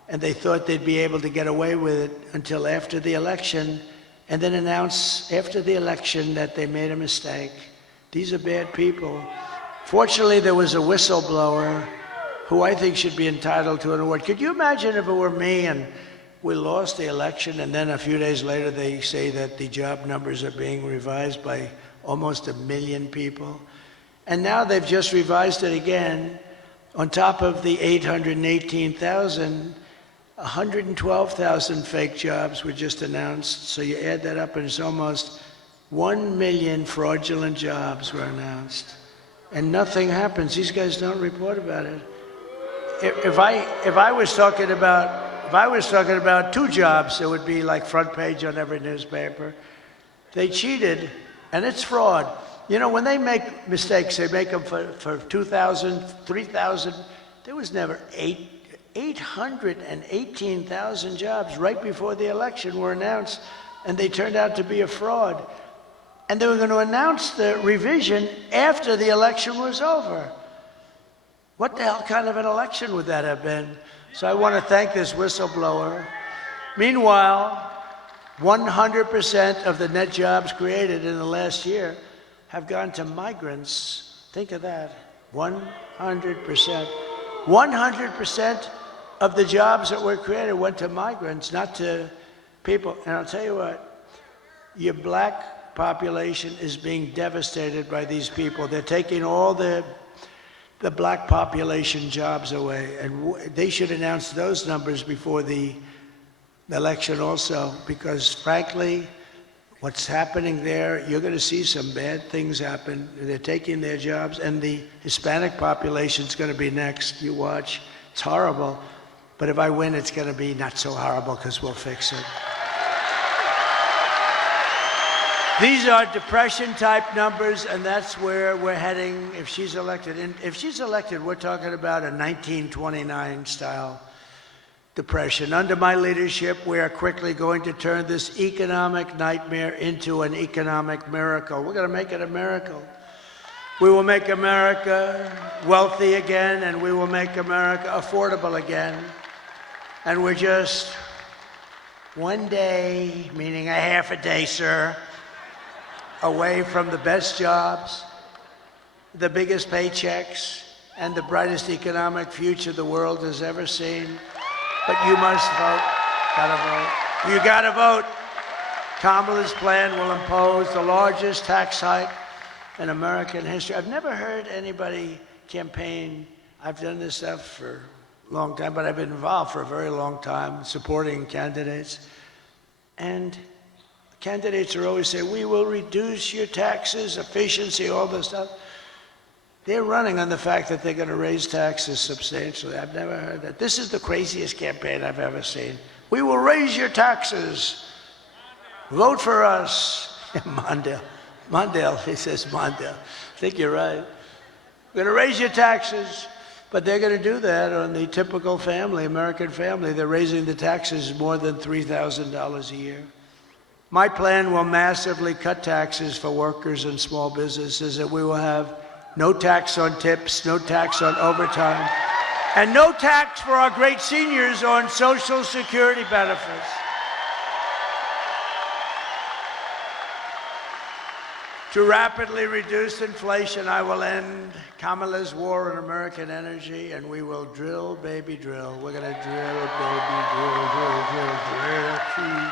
And they thought they'd be able to get away with it until after the election, and then announce after the election that they made a mistake. These are bad people. Fortunately, there was a whistleblower who I think should be entitled to an award. Could you imagine if it were me and we lost the election, and then a few days later they say that the job numbers are being revised by almost 1 million people? And now they've just revised it again. On top of the 818,000, 112,000 fake jobs were just announced. So you add that up, and it's almost 1 million fraudulent jobs were announced. And nothing happens. These guys don't report about it. If I was talking about 2 jobs, it would be like front page on every newspaper. They cheated, and it's fraud. You know, when they make mistakes, they make them for 2,000, 3,000. There was never 818,000 jobs right before the election were announced, and they turned out to be a fraud. And they were going to announce the revision after the election was over. What the hell kind of an election would that have been? So I want to thank this whistleblower. Meanwhile, 100% of the net jobs created in the last year have gone to migrants. Think of that. 100%. 100% of the jobs that were created went to migrants, not to people. And I'll tell you what, your black population is being devastated by these people. They're taking all the black population jobs away, and they should announce those numbers before the election also, because frankly, what's happening there, you're going to see some bad things happen. They're taking their jobs, and the Hispanic population's going to be next. You watch. It's horrible. But if I win, it's going to be not so horrible because we'll fix it. These are depression-type numbers, and that's where we're heading if she's elected. And if she's elected, we're talking about a 1929-style depression. Under my leadership, we are quickly going to turn this economic nightmare into an economic miracle. We're going to make it a miracle. We will make America wealthy again, and we will make America affordable again. And we're just one day, meaning a half a day, sir, away from the best jobs, the biggest paychecks, and the brightest economic future the world has ever seen. But you must vote. Gotta vote. You gotta vote. Kamala's plan will impose the largest tax hike in American history. I've never heard anybody campaign. I've done this stuff for a long time, but I've been involved for a very long time supporting candidates. And Candidates are always saying, we will reduce your taxes, efficiency, all this stuff. They're running on the fact that they're going to raise taxes substantially. I've never heard that. This is the craziest campaign I've ever seen. We will raise your taxes. Vote for us. Mondale, he says Mondale. I think you're right. We're going to raise your taxes. But they're going to do that on the typical family, American family. They're raising the taxes more than $3,000 a year. My plan will massively cut taxes for workers and small businesses, that we will have no tax on tips, no tax on overtime, and no tax for our great seniors on Social Security benefits. To rapidly reduce inflation, I will end Kamala's war on American energy, and we will drill, baby, drill. We're going to drill, baby, drill.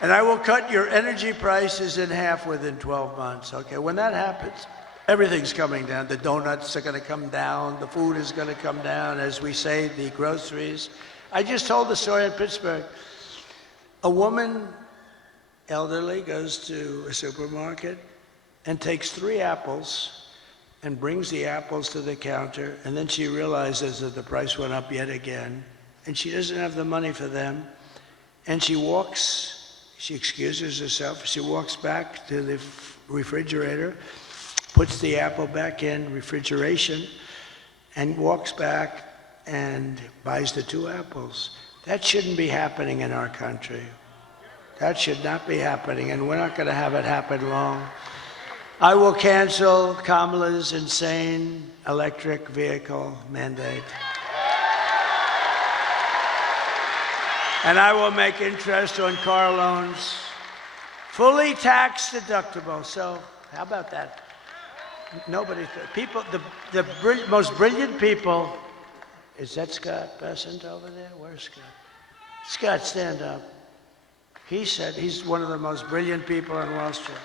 And I will cut your energy prices in half within 12 months, okay? When that happens, everything's coming down. The donuts are going to come down. The food is going to come down. As we say, the groceries. I just told the story in Pittsburgh. A woman, elderly, goes to a supermarket and takes 3 apples and brings the apples to the counter, and then she realizes that the price went up yet again, and she doesn't have the money for them, and she excuses herself, she walks back to the refrigerator, puts the apple back in refrigeration, and walks back and buys the 2 apples. That shouldn't be happening in our country. That should not be happening, and we're not going to have it happen long. I will cancel Kamala's insane electric vehicle mandate. And I will make interest on car loans fully tax deductible. So how about that? People, the most brilliant people, is that Scott Bessent over there? Where's Scott? Scott, stand up. He said he's one of the most brilliant people on Wall Street.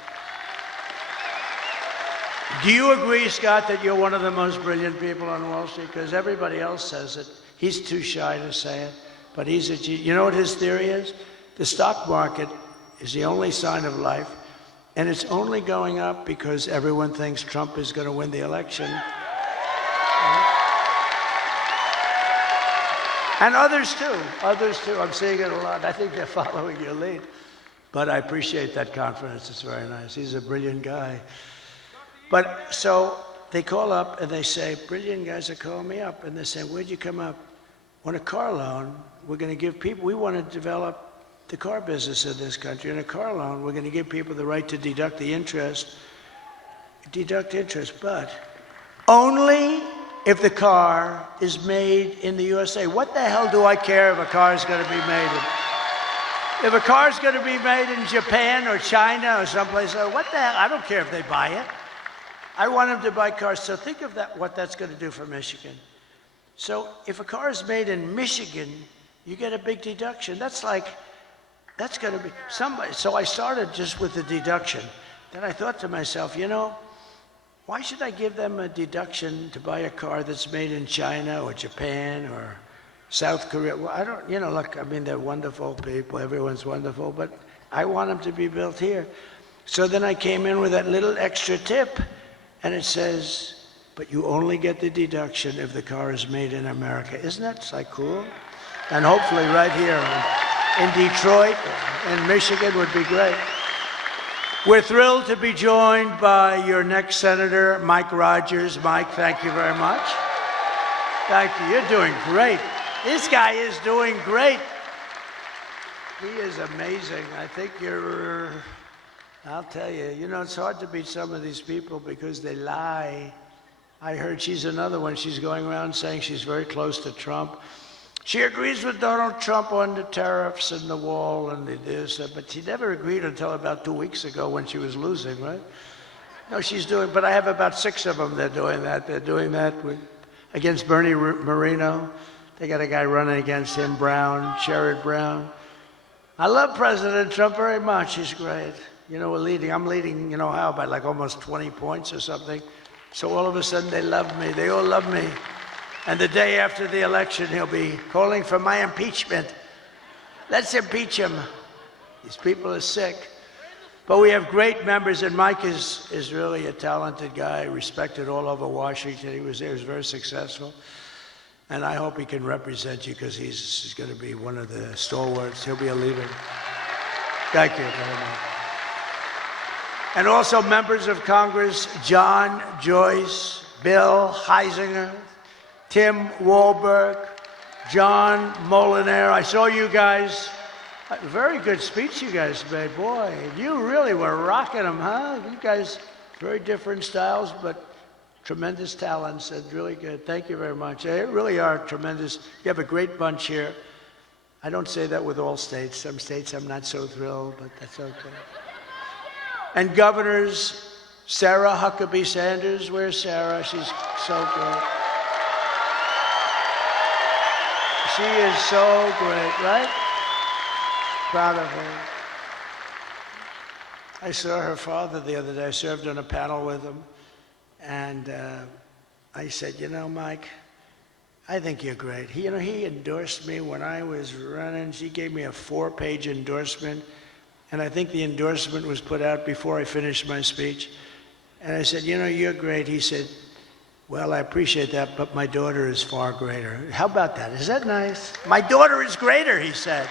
Do you agree, Scott, that you're one of the most brilliant people on Wall Street? Because everybody else says it. He's too shy to say it, but he's a genius. You know what his theory is? The stock market is the only sign of life, and it's only going up because everyone thinks Trump is going to win the election. And others too. I'm seeing it a lot. I think they're following your lead. But I appreciate that confidence. It's very nice. He's a brilliant guy. But so they call up and they say, brilliant guys are calling me up. And they say, where'd you come up? On a car loan, we're going to give people, we want to develop the car business in this country. In a car loan, we're going to give people the right to deduct interest, but only if the car is made in the USA. What the hell do I care if a car is going to be made in? If a car is going to be made in Japan or China or someplace else, what the hell? I don't care if they buy it. I want them to buy cars. So think of that, what that's going to do for Michigan. So if a car is made in Michigan, you get a big deduction. That's going to be somebody. So I started just with the deduction. Then I thought to myself, why should I give them a deduction to buy a car that's made in China or Japan or South Korea? Well, I don't, look, I mean, they're wonderful people. Everyone's wonderful, but I want them to be built here. So then I came in with that little extra tip, and it says, but you only get the deduction if the car is made in America. Isn't that like cool? And hopefully right here in Detroit and Michigan would be great. We're thrilled to be joined by your next senator, Mike Rogers. Mike, thank you very much. Thank you. You're doing great. This guy is doing great. He is amazing. I think I'll tell you, it's hard to beat some of these people because they lie. I heard she's another one. She's going around saying she's very close to Trump. She agrees with Donald Trump on the tariffs and the wall and the this, but she never agreed until about 2 weeks ago when she was losing, right? No, but I have about 6 of them. They're doing that. They're doing that against Bernie Moreno. They got a guy running against him, Sherrod Brown. I love President Trump very much. He's great. We're leading. I'm leading, how, by like almost 20 points or something. So all of a sudden they love me. They all love me. And the day after the election, he'll be calling for my impeachment. Let's impeach him. These people are sick. But we have great members, and Mike is really a talented guy, respected all over Washington. He was very successful. And I hope he can represent you because he's going to be one of the stalwarts. He'll be a leader. Thank you very much. And also members of Congress, John Joyce, Bill Heisinger, Tim Walberg, John Molinaire. I saw you guys. Very good speech you guys made. Boy, you really were rocking them, huh? You guys, very different styles, but tremendous talents and really good. Thank you very much. They really are tremendous. You have a great bunch here. I don't say that with all states. Some states I'm not so thrilled, but that's okay. And governors, Sarah Huckabee Sanders. Where's Sarah? She's so good. She is so great, right? Proud of her. I saw her father the other day. I served on a panel with him. And I said, you know, Mike, I think you're great. He endorsed me when I was running. She gave me a 4-page endorsement. And I think the endorsement was put out before I finished my speech. And I said, you know, you're great. He said, well, I appreciate that, but my daughter is far greater. How about that? Is that nice? My daughter is greater, he said.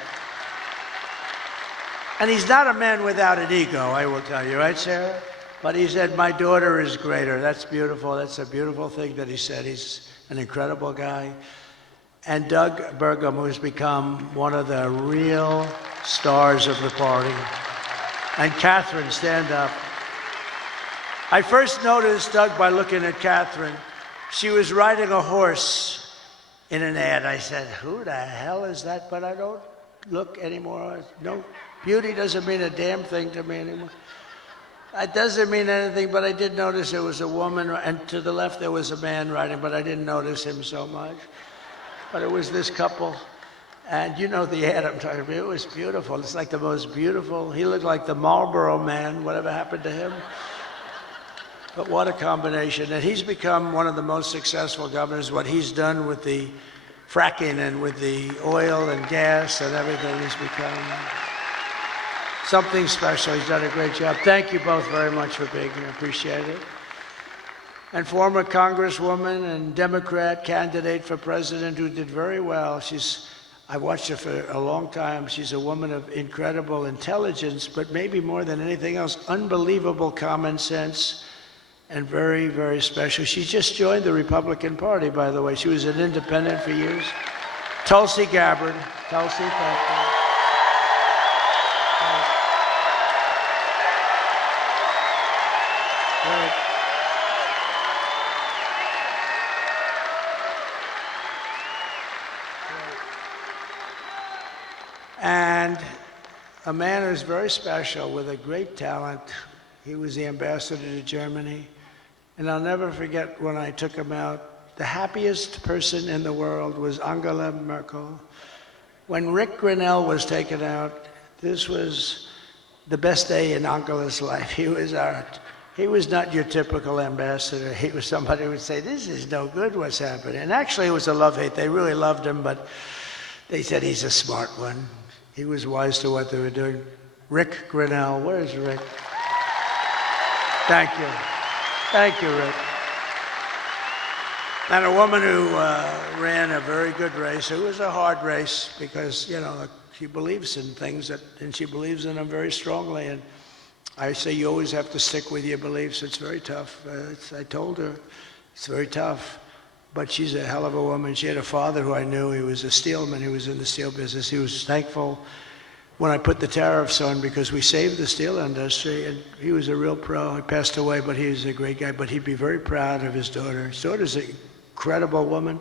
And he's not a man without an ego, I will tell you, right, Sarah? But he said, my daughter is greater. That's beautiful. That's a beautiful thing that he said. He's an incredible guy. And Doug Burgum, who's become one of the real stars of the party. And Catherine, stand up. I first noticed Doug by looking at Catherine. She was riding a horse in an ad. I said, who the hell is that? But I don't look anymore. No, beauty doesn't mean a damn thing to me anymore. It doesn't mean anything, but I did notice there was a woman, and to the left there was a man riding, but I didn't notice him so much. But it was this couple, and you know the ad I'm talking about. It was beautiful. It's like the most beautiful. He looked like the Marlboro Man. Whatever happened to him? But what a combination. And he's become one of the most successful governors. What he's done with the fracking and with the oil and gas and everything, he's become something special. He's done a great job. Thank you both very much for being here. Appreciate it. And former Congresswoman and Democrat candidate for president who did very well. I watched her for a long time. She's a woman of incredible intelligence, but maybe more than anything else, unbelievable common sense and very, very special. She just joined the Republican Party, by the way. She was an independent for years. Tulsi Gabbard. Tulsi, thank you. Great. And a man who's very special with a great talent. He was the ambassador to Germany. And I'll never forget when I took him out, the happiest person in the world was Angela Merkel. When Rick Grinnell was taken out, this was the best day in Angela's life. He was not your typical ambassador. He was somebody who would say, this is no good what's happening. And actually it was a love-hate. They really loved him, but they said he's a smart one. He was wise to what they were doing. Rick Grinnell, where's Rick? Thank you. Thank you, Rick. And a woman who ran a very good race. It was a hard race because, you know, she believes in things and she believes in them very strongly. And I say you always have to stick with your beliefs. It's very tough. I told her it's very tough. But she's a hell of a woman. She had a father who I knew. He was a steelman. He was in the steel business. He was thankful when I put the tariffs on because we saved the steel industry. And he was a real pro. He passed away, but he was a great guy. But he'd be very proud of his daughter. His daughter's an incredible woman.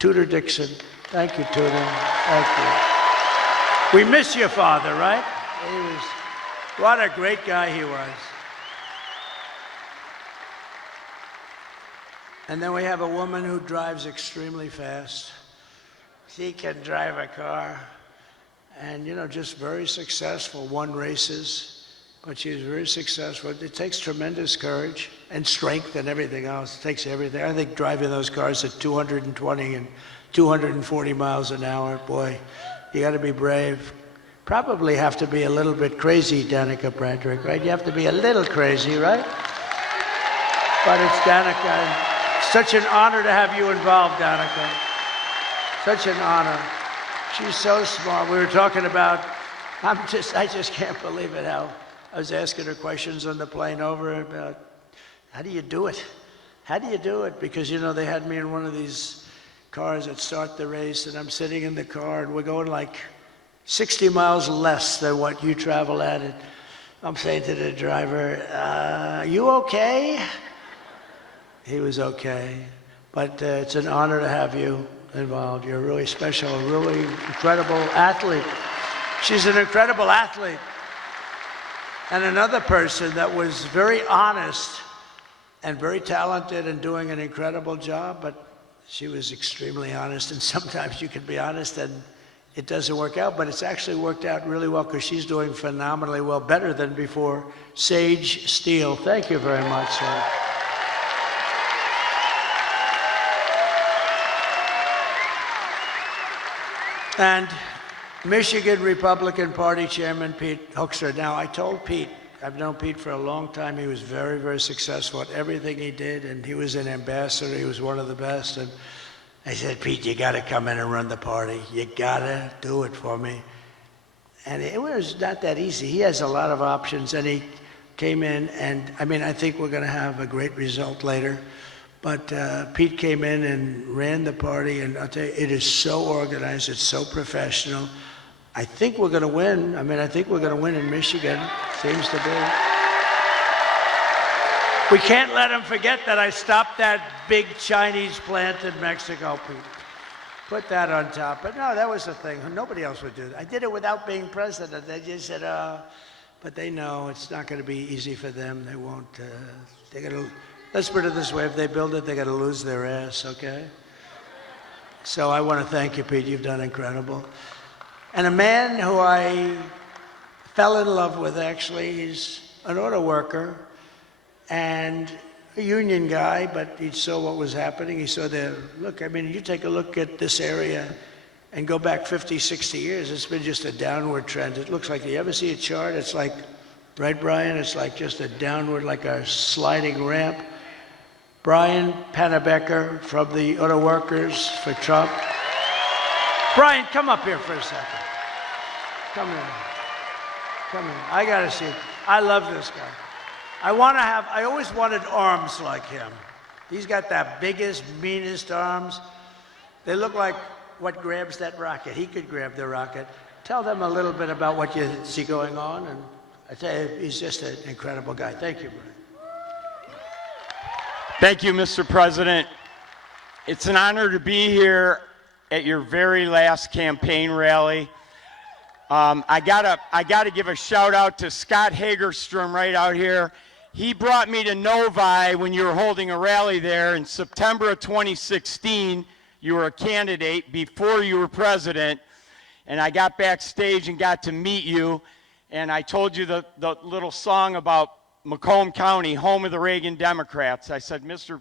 Tudor Dixon. Thank you, Tudor. Thank you. We miss your father, right? What a great guy he was. And then we have a woman who drives extremely fast. She can drive a car and, you know, just very successful, won races, but she's very successful. It takes tremendous courage and strength and everything else. It takes everything. I think driving those cars at 220 and 240 miles an hour, boy, you got to be brave. probably have to be a little bit crazy, Danica Bradrick, right? You have to be a little crazy, right? But it's Danica. Such an honor to have you involved, Danica. Such an honor. She's so smart. We were talking about, I just can't believe it how I was asking her questions on the plane over about, how do you do it? How do you do it? Because, you know, they had me in one of these cars that start the race, and I'm sitting in the car, and we're going like 60 miles less than what you travel at. And I'm saying to the driver, you okay? He was okay. But it's an honor to have you involved. You're really special, a really incredible athlete. She's an incredible athlete. And another person that was very honest and very talented and doing an incredible job, but she was extremely honest, and sometimes you can be honest and it doesn't work out, but it's actually worked out really well because she's doing phenomenally well, better than before. Sage Steele, thank you very much, sir. And Michigan Republican Party Chairman Pete Hoekstra. Now, I told Pete, I've known Pete for a long time. He was very, very successful at everything he did, and he was an ambassador. He was one of the best. And I said, Pete, you got to come in and run the party. You got to do it for me. And it was not that easy. He has a lot of options, and he came in, and I mean, I think we're going to have a great result later. But Pete came in and ran the party, and I'll tell you, it is so organized, it's so professional. I think we're going to win. I mean, I think we're going to win in Michigan, seems to be. We can't let them forget that I stopped that big Chinese plant in Mexico, Pete. Put that on top. But no, that was the thing. Nobody else would do that. I did it without being president. They just said, but they know it's not going to be easy for them. They won't, they're going to, let's put it this way, if they build it, they're going to lose their ass, okay? So I want to thank you, Pete. You've done incredible. And a man who I fell in love with, actually, he's an auto worker and a union guy, but he saw what was happening. He saw the, look, I mean, you take a look at this area and go back 50, 60 years, it's been just a downward trend. It looks like, you ever see a chart? It's like, right, Brian? It's like just a downward, like a sliding ramp. Brian Pannebecker from the Auto Workers for Trump. Brian, come up here for a second. Come here. Come here. I gotta see. I love this guy. I always wanted arms like him. He's got the biggest, meanest arms. They look like what grabs that rocket. He could grab the rocket. Tell them a little bit about what you see going on, and I tell you, he's just an incredible guy. Thank you, Brian. Thank you, Mr. President. It's an honor to be here at your very last campaign rally. I gotta give a shout out to Scott Hagerstrom right out here. He brought me to Novi when you were holding a rally there in September of 2016. You were a candidate before you were president, and I got backstage and got to meet you, and I told you the little song about Macomb County, home of the Reagan Democrats. I said, Mr.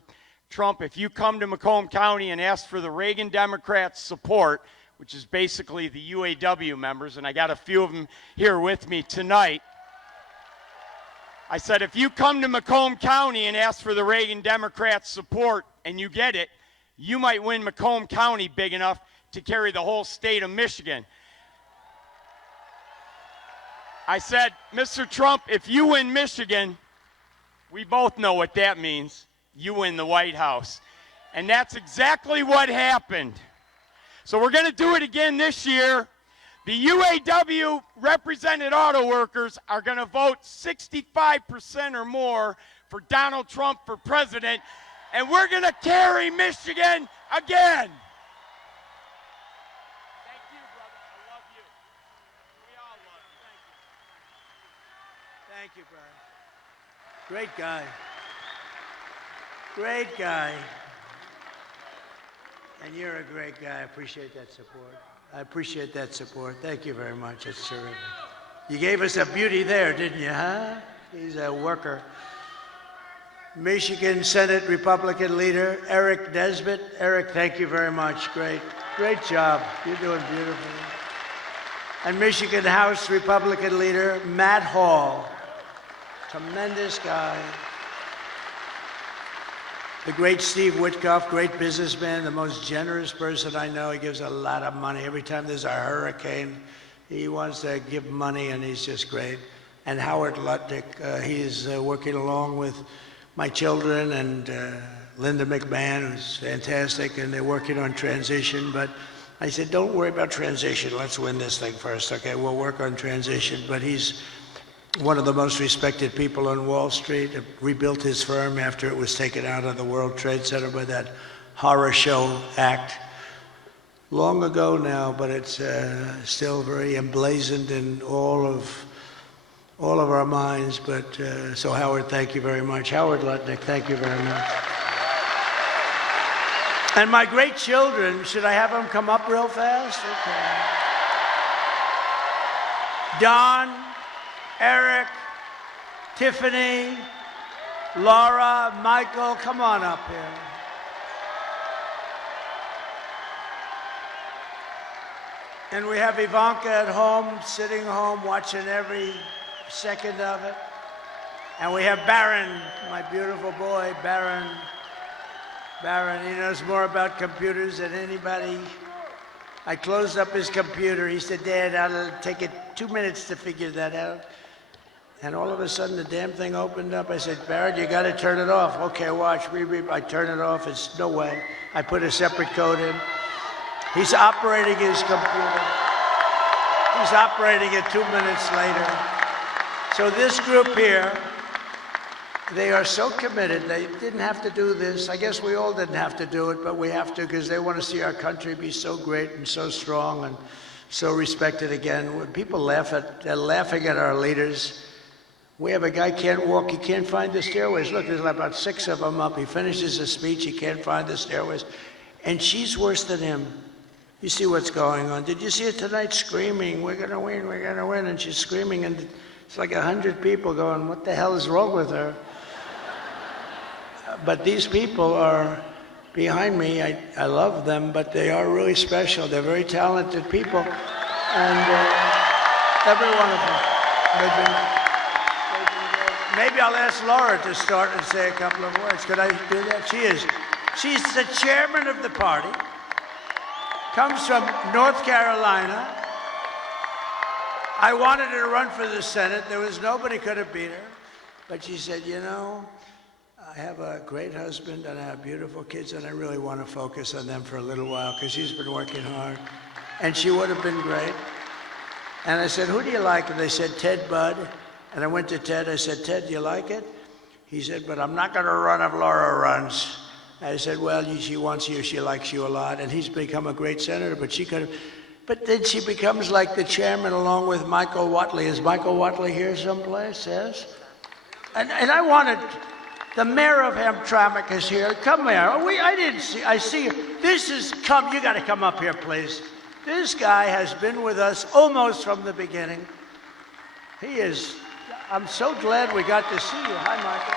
Trump, if you come to Macomb County and ask for the Reagan Democrats' support, which is basically the UAW members, and I got a few of them here with me tonight. I said, if you come to Macomb County and ask for the Reagan Democrats' support and you get it, you might win Macomb County big enough to carry the whole state of Michigan. I said, Mr. Trump, if you win Michigan, we both know what that means. You win the White House. And that's exactly what happened. So we're going to do it again this year. The UAW represented auto workers are going to vote 65% or more for Donald Trump for president, and we're going to carry Michigan again. Thank you, brother. I love you. We all love you. Thank you, Brian. Great guy. Great guy. And you're a great guy. I appreciate that support. I appreciate that support. Thank you very much. It's terrific. You gave us a beauty there, didn't you, huh? He's a worker. Michigan Senate Republican leader, Eric Nesbitt. Eric, thank you very much. Great job. You're doing beautifully. and Michigan House Republican leader Matt Hall. Tremendous guy. The great Steve Witkoff, great businessman, the most generous person I know. He gives a lot of money. Every time there's a hurricane, he wants to give money, and he's just great. And Howard Lutnick, he's working along with my children and Linda McMahon, who's fantastic, and they're working on transition. But I said, don't worry about transition. Let's win this thing first. Okay, we'll work on transition. But he's one of the most respected people on Wall Street. Rebuilt his firm after it was taken out of the World Trade Center by that horror show act. Long ago now, but it's still very emblazoned in all of our minds. But so Howard, thank you very much. Howard Lutnick, thank you very much. And my great children, should I have them come up real fast? Okay. Don, Eric, Tiffany, Laura, Michael, come on up here. And we have Ivanka at home, sitting home, watching every second of it. And we have Barron, my beautiful boy, Barron. Barron, he knows more about computers than anybody. I closed up his computer. He said, Dad, I'll take it 2 minutes to figure that out. And all of a sudden, the damn thing opened up. I said, Barron, you got to turn it off. Okay, watch. I turn it off. It's no way. I put a separate code in. He's operating his computer. He's operating it 2 minutes later. So this group here, they are so committed. They didn't have to do this. I guess we all didn't have to do it, but we have to because they want to see our country be so great and so strong and so respected again. When people they're laughing at our leaders. We have a guy can't walk, he can't find the stairways. Look, there's about 6 of them up. He finishes his speech, he can't find the stairways. And she's worse than him. You see what's going on. Did you see it tonight? Screaming, we're gonna win, we're gonna win. And she's screaming, and it's like 100 people going, what the hell is wrong with her? But these people are behind me. I love them, but they are really special. They're very talented people. And every one of them. They've been great. Maybe I'll ask Laura to start and say a couple of words. Could I do that? She's the chairman of the party. Comes from North Carolina. I wanted her to run for the Senate. There was nobody could have beat her. But she said, you know, I have a great husband and I have beautiful kids, and I really want to focus on them for a little while because she's been working hard. And she would have been great. And I said, who do you like? And they said, Ted Budd. And I went to Ted. I said, Ted, do you like it? He said, but I'm not going to run if Laura runs. I said, well, she wants you. She likes you a lot. And he's become a great senator, but she could have. But then she becomes like the chairman along with Michael Watley. Is Michael Watley here someplace? Yes? And I wanted, the mayor of Hamtramck is here. Come here. I didn't see, I see you. You got to come up here, please. This guy has been with us almost from the beginning. I'm so glad we got to see you. Hi, Michael.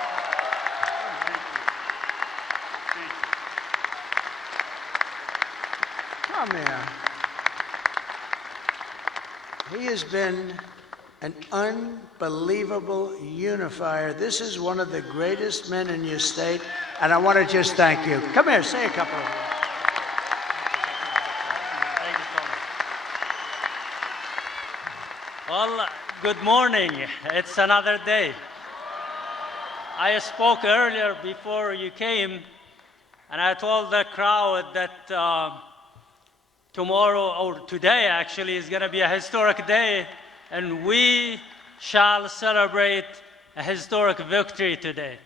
Come here. He has been an unbelievable unifier. This is one of the greatest men in your state, and I want to just thank you. Come here, say a couple of words. Thank you so much. Well, good morning. It's another day. I spoke earlier before you came, and I told the crowd that tomorrow, or today actually, is going to be a historic day, and we shall celebrate a historic victory today.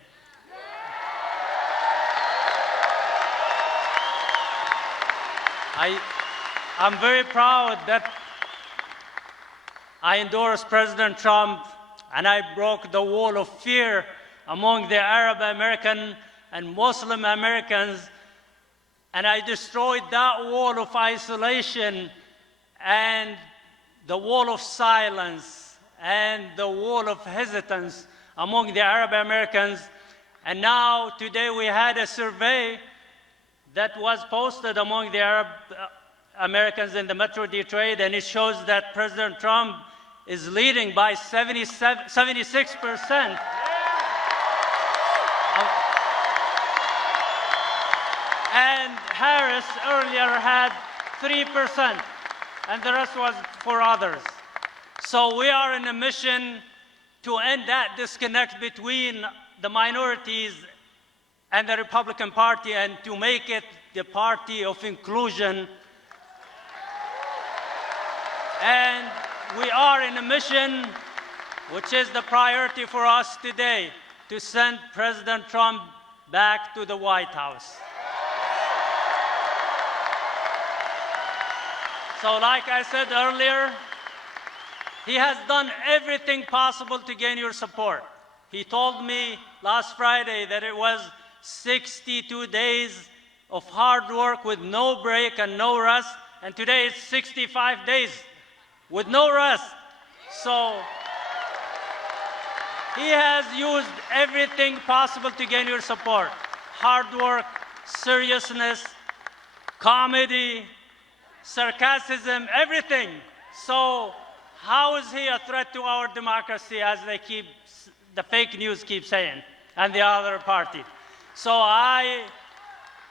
I'm very proud that I endorsed President Trump, and I broke the wall of fear among the Arab American and Muslim Americans, and I destroyed that wall of isolation and the wall of silence and the wall of hesitance among the Arab Americans. And now, today, we had a survey that was posted among the Arab Americans in the Metro Detroit, and it shows that President Trump is leading by 76%. And Harris earlier had 3%, and the rest was for others. So we are in a mission to end that disconnect between the minorities and the Republican Party and to make it the party of inclusion. And we are in a mission, which is the priority for us today, to send President Trump back to the White House. So like I said earlier, he has done everything possible to gain your support. He told me last Friday that it was 62 days of hard work with no break and no rest, and today it's 65 days with no rest. So he has used everything possible to gain your support. Hard work, seriousness, comedy, sarcasm, everything. So how is he a threat to our democracy, as the fake news keeps saying, and the other party? So I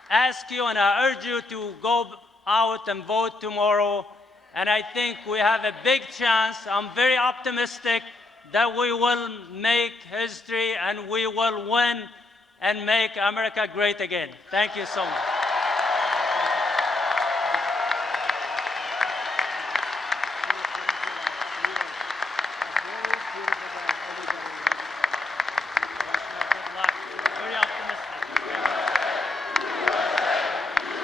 ask you and I urge you to go out and vote tomorrow. And I think we have a big chance. I'm very optimistic that we will make history and we will win and make America great again. Thank you so much. Very optimistic.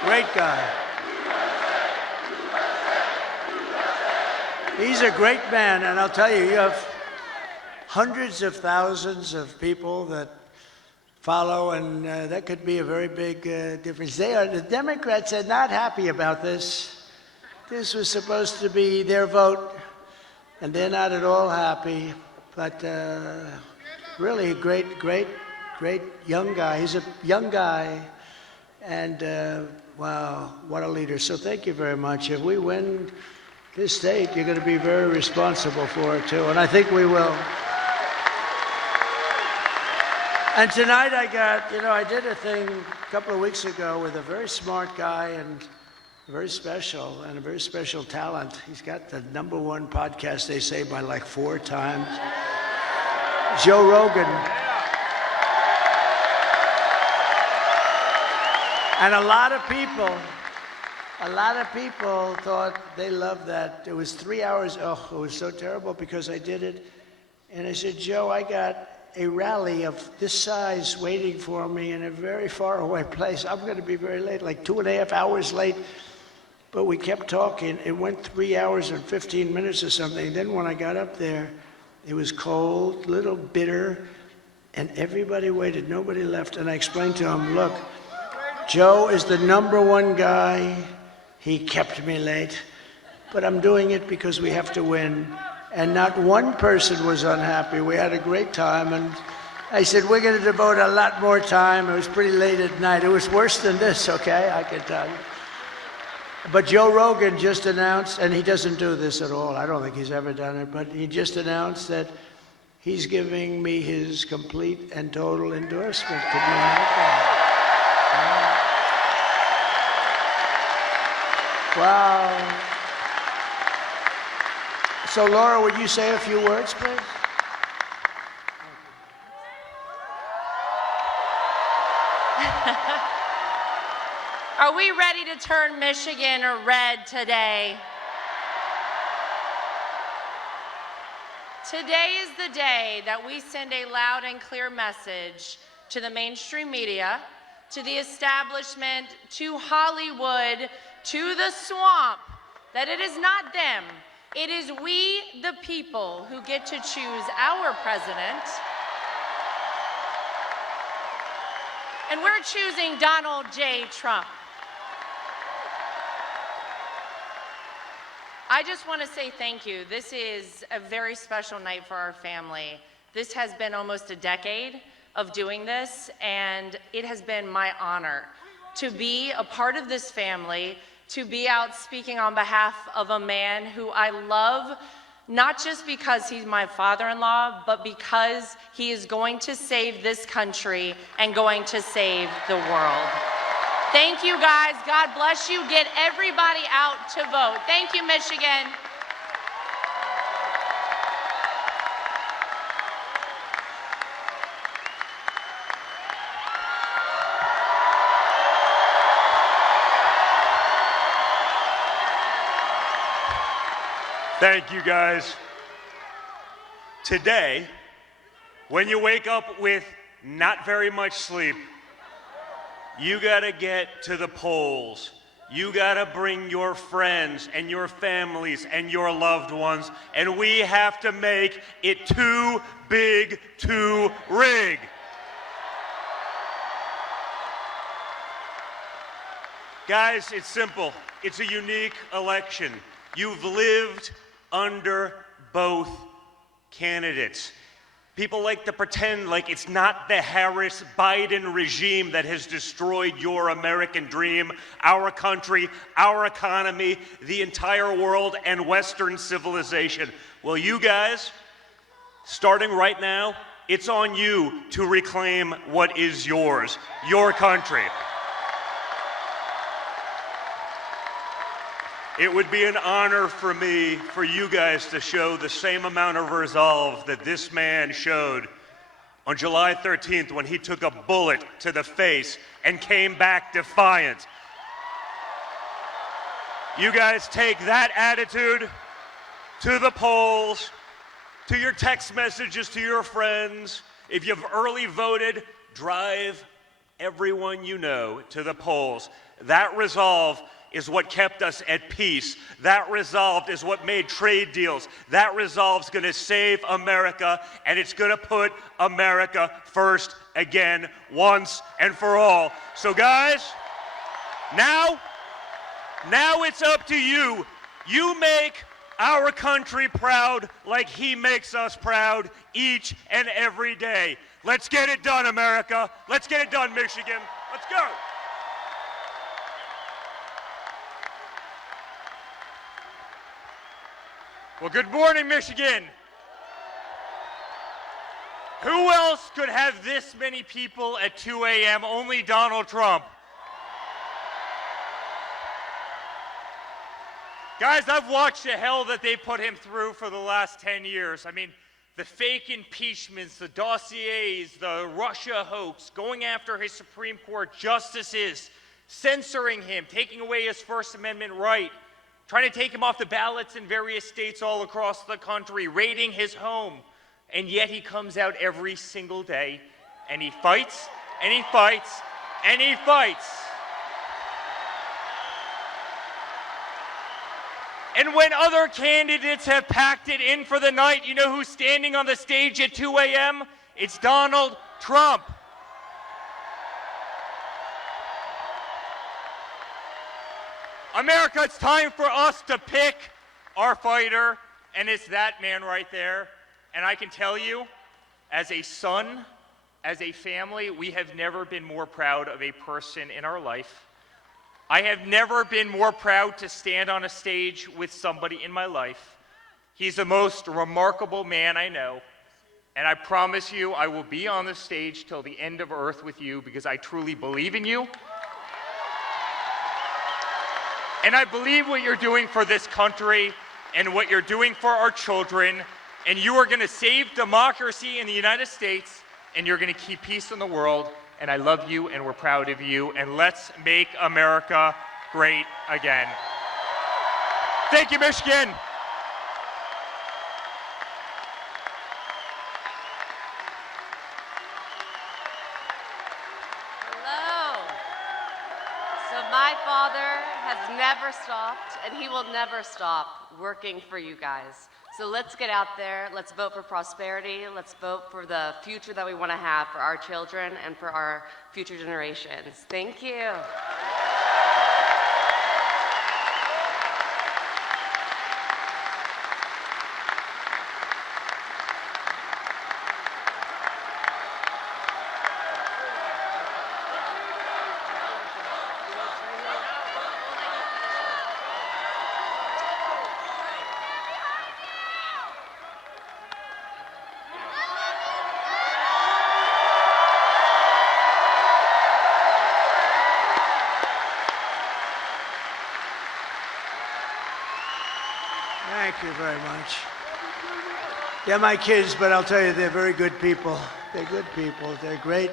Great guy. He's a great man, and I'll tell you, you have hundreds of thousands of people that follow, and that could be a very big difference. The Democrats are not happy about this. This was supposed to be their vote, and they're not at all happy. But really a great young guy. He's a young guy, and wow, what a leader. So thank you very much. If we win this state, you're going to be very responsible for it, too, and I think we will. And tonight I did a thing a couple of weeks ago with a very smart guy and very special, and a very special talent. He's got the #1 podcast, they say, by like 4 times. Joe Rogan. And a lot of people thought they loved that. It was 3 hours. Oh, it was so terrible because I did it. And I said, Joe, I got a rally of this size waiting for me in a very far away place. I'm going to be very late, like 2.5 hours late. But we kept talking. It went 3 hours and 15 minutes or something. Then when I got up there, it was cold, a little bitter, and everybody waited. Nobody left. And I explained to him, look, Joe is the #1 guy. He kept me late. But I'm doing it because we have to win. And not one person was unhappy. We had a great time. And I said, we're going to devote a lot more time. It was pretty late at night. It was worse than this, okay? I can tell you. But Joe Rogan just announced, and he doesn't do this at all. I don't think he's ever done it. But he just announced that he's giving me his complete and total endorsement to be an icon. Wow. So, Laura, would you say a few words, please? Are we ready to turn Michigan red today? Today is the day that we send a loud and clear message to the mainstream media, to the establishment, to Hollywood, to the swamp, that it is not them. It is we, the people, who get to choose our president. And we're choosing Donald J. Trump. I just want to say thank you. This is a very special night for our family. This has been almost a decade of doing this, and it has been my honor to be a part of this family, to be out speaking on behalf of a man who I love, not just because he's my father-in-law, but because he is going to save this country and going to save the world. Thank you, guys. God bless you. Get everybody out to vote. Thank you, Michigan. Thank you, guys. Today, when you wake up with not very much sleep, you gotta get to the polls. You gotta bring your friends and your families and your loved ones, and we have to make it too big to rig. Guys, it's simple. It's a unique election. You've lived under both candidates. People like to pretend like it's not the Harris-Biden regime that has destroyed your American dream, our country, our economy, the entire world, and Western civilization. Well, you guys, starting right now, it's on you to reclaim what is yours, your country. It would be an honor for me, for you guys to show the same amount of resolve that this man showed on July 13th when he took a bullet to the face and came back defiant. You guys take that attitude to the polls, to your text messages to your friends. If you've early voted, drive everyone you know to the polls. That resolve is what kept us at peace. That resolve is what made trade deals. That resolve's gonna save America, and it's gonna put America first again, once and for all. So guys, now it's up to you. You make our country proud like he makes us proud each and every day. Let's get it done, America. Let's get it done, Michigan. Let's go. Well, good morning, Michigan. Who else could have this many people at 2 a.m.? Only Donald Trump. Guys, I've watched the hell that they put him through for the last 10 years. I mean, the fake impeachments, the dossiers, the Russia hoax, going after his Supreme Court justices, censoring him, taking away his First Amendment right, trying to take him off the ballots in various states all across the country, raiding his home. And yet he comes out every single day and he fights and he fights and he fights. And when other candidates have packed it in for the night, you know who's standing on the stage at 2 a.m.? It's Donald Trump. America, it's time for us to pick our fighter, and it's that man right there. And I can tell you, as a son, as a family, we have never been more proud of a person in our life. I have never been more proud to stand on a stage with somebody in my life. He's the most remarkable man I know, and I promise you I will be on the stage till the end of earth with you because I truly believe in you. And I believe what you're doing for this country and what you're doing for our children, and you are going to save democracy in the United States, and you're going to keep peace in the world, and I love you, and we're proud of you, and let's make America great again. Thank you, Michigan. Hello. So my father has never stopped, and he will never stop working for you guys. So let's get out there, let's vote for prosperity, let's vote for the future that we want to have for our children and for our future generations. Thank you. They're my kids, but I'll tell you, they're very good people. They're good people. They're great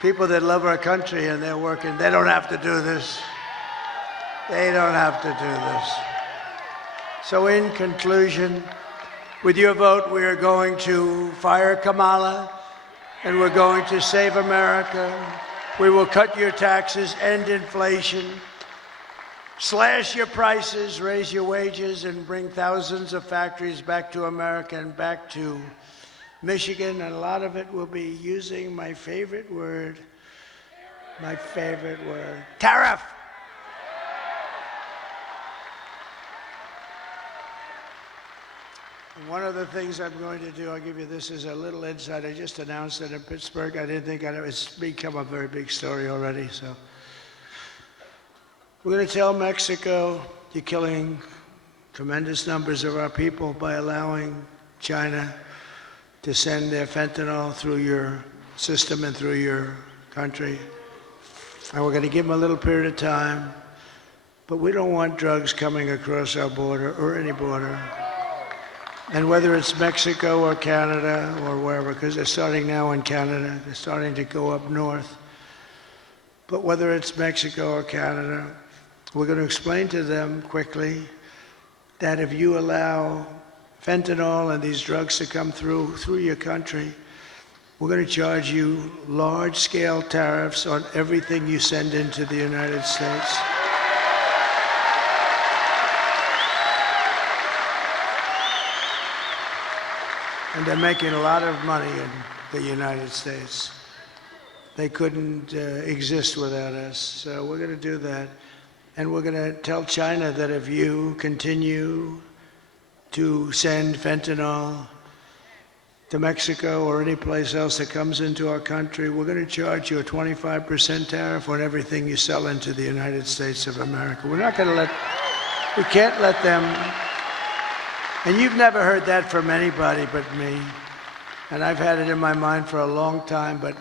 people that love our country, and they're working. They don't have to do this. They don't have to do this. So in conclusion, with your vote, we are going to fire Kamala, and we're going to save America. We will cut your taxes, end inflation, slash your prices, raise your wages, and bring thousands of factories back to America and back to Michigan. And a lot of it will be using my favorite word, tariff. And one of the things I'm going to do, I'll give you this as a little insight. I just announced it in Pittsburgh. I didn't think it's become a very big story already. So we're going to tell Mexico, you're killing tremendous numbers of our people by allowing China to send their fentanyl through your system and through your country. And we're going to give them a little period of time. But we don't want drugs coming across our border or any border. And whether it's Mexico or Canada or wherever, because they're starting now in Canada, they're starting to go up north. But whether it's Mexico or Canada, we're going to explain to them quickly that if you allow fentanyl and these drugs to come through your country, we're going to charge you large-scale tariffs on everything you send into the United States. And they're making a lot of money in the United States. They couldn't exist without us. So we're going to do that. And we're going to tell China that if you continue to send fentanyl to Mexico or any place else that comes into our country, we're going to charge you a 25% tariff on everything you sell into the United States of America. We're not going to we can't let them. And you've never heard that from anybody but me. And I've had it in my mind for a long time, but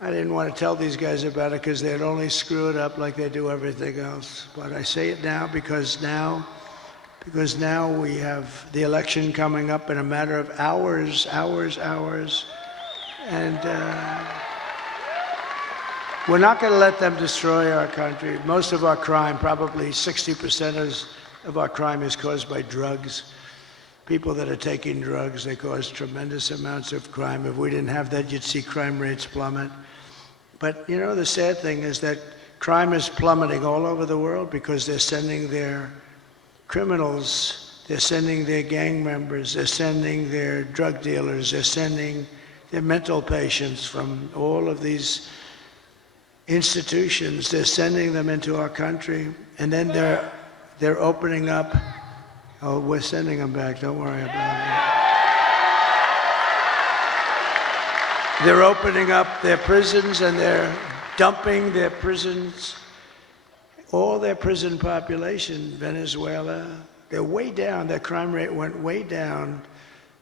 I didn't want to tell these guys about it because they'd only screw it up like they do everything else. But I say it now because now we have the election coming up in a matter of hours. And we're not going to let them destroy our country. Most of our crime, probably 60% of our crime is caused by drugs. People that are taking drugs, they cause tremendous amounts of crime. If we didn't have that, you'd see crime rates plummet. But you know, the sad thing is that crime is plummeting all over the world because they're sending their criminals, they're sending their gang members, they're sending their drug dealers, they're sending their mental patients from all of these institutions. They're sending them into our country, and then they're opening up. Oh, we're sending them back. Don't worry about it. They're opening up their prisons, and they're dumping their prisons, all their prison population, Venezuela. They're way down. Their crime rate went way down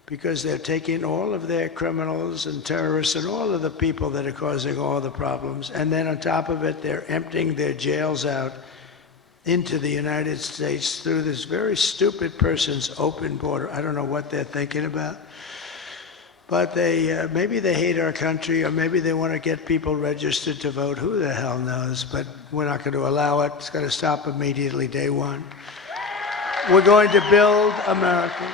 because they're taking all of their criminals and terrorists and all of the people that are causing all the problems. And then on top of it, they're emptying their jails out into the United States through this very stupid person's open border. I don't know what they're thinking about. But maybe they hate our country, or maybe they want to get people registered to vote. Who the hell knows? But we're not going to allow it. It's going to stop immediately, day one. We're going to build American.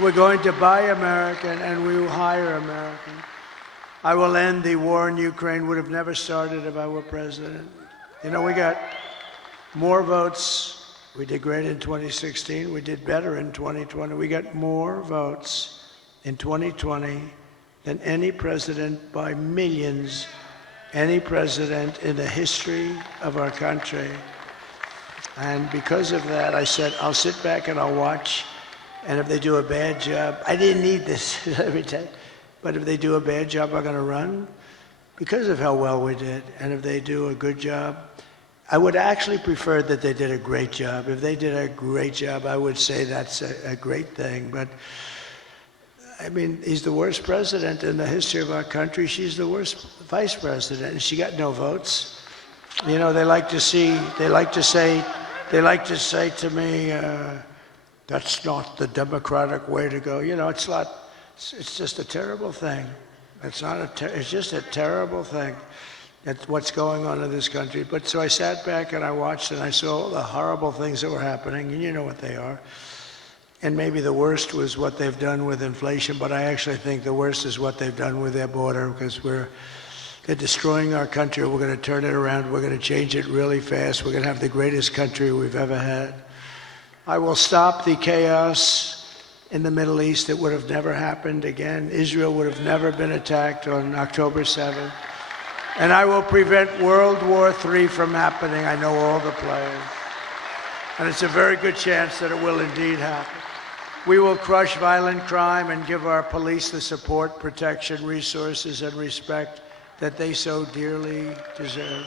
We're going to buy American, and we will hire American. I will end the war in Ukraine. Would have never started if I were president. You know, we got more votes. We did great in 2016. We did better in 2020. We got more votes in 2020 than any president by millions, any president in the history of our country. And because of that, I said, I'll sit back and I'll watch. And if they do a bad job, I didn't need this every time, but if they do a bad job, I'm going to run because of how well we did. And if they do a good job, I would actually prefer that they did a great job. If they did a great job, I would say that's a great thing. But I mean, he's the worst president in the history of our country. She's the worst vice president, and she got no votes. You know, they like to say to me, That's not the democratic way to go. You know, it's just a terrible thing. It's just a terrible thing. That's what's going on in this country. But so I sat back and I watched and I saw all the horrible things that were happening, and you know what they are. And maybe the worst was what they've done with inflation, but I actually think the worst is what they've done with their border, because they're destroying our country. We're going to turn it around. We're going to change it really fast. We're going to have the greatest country we've ever had. I will stop the chaos in the Middle East. It would have never happened again. Israel would have never been attacked on October 7th. And I will prevent World War III from happening. I know all the players. And it's a very good chance that it will indeed happen. We will crush violent crime and give our police the support, protection, resources, and respect that they so dearly deserve.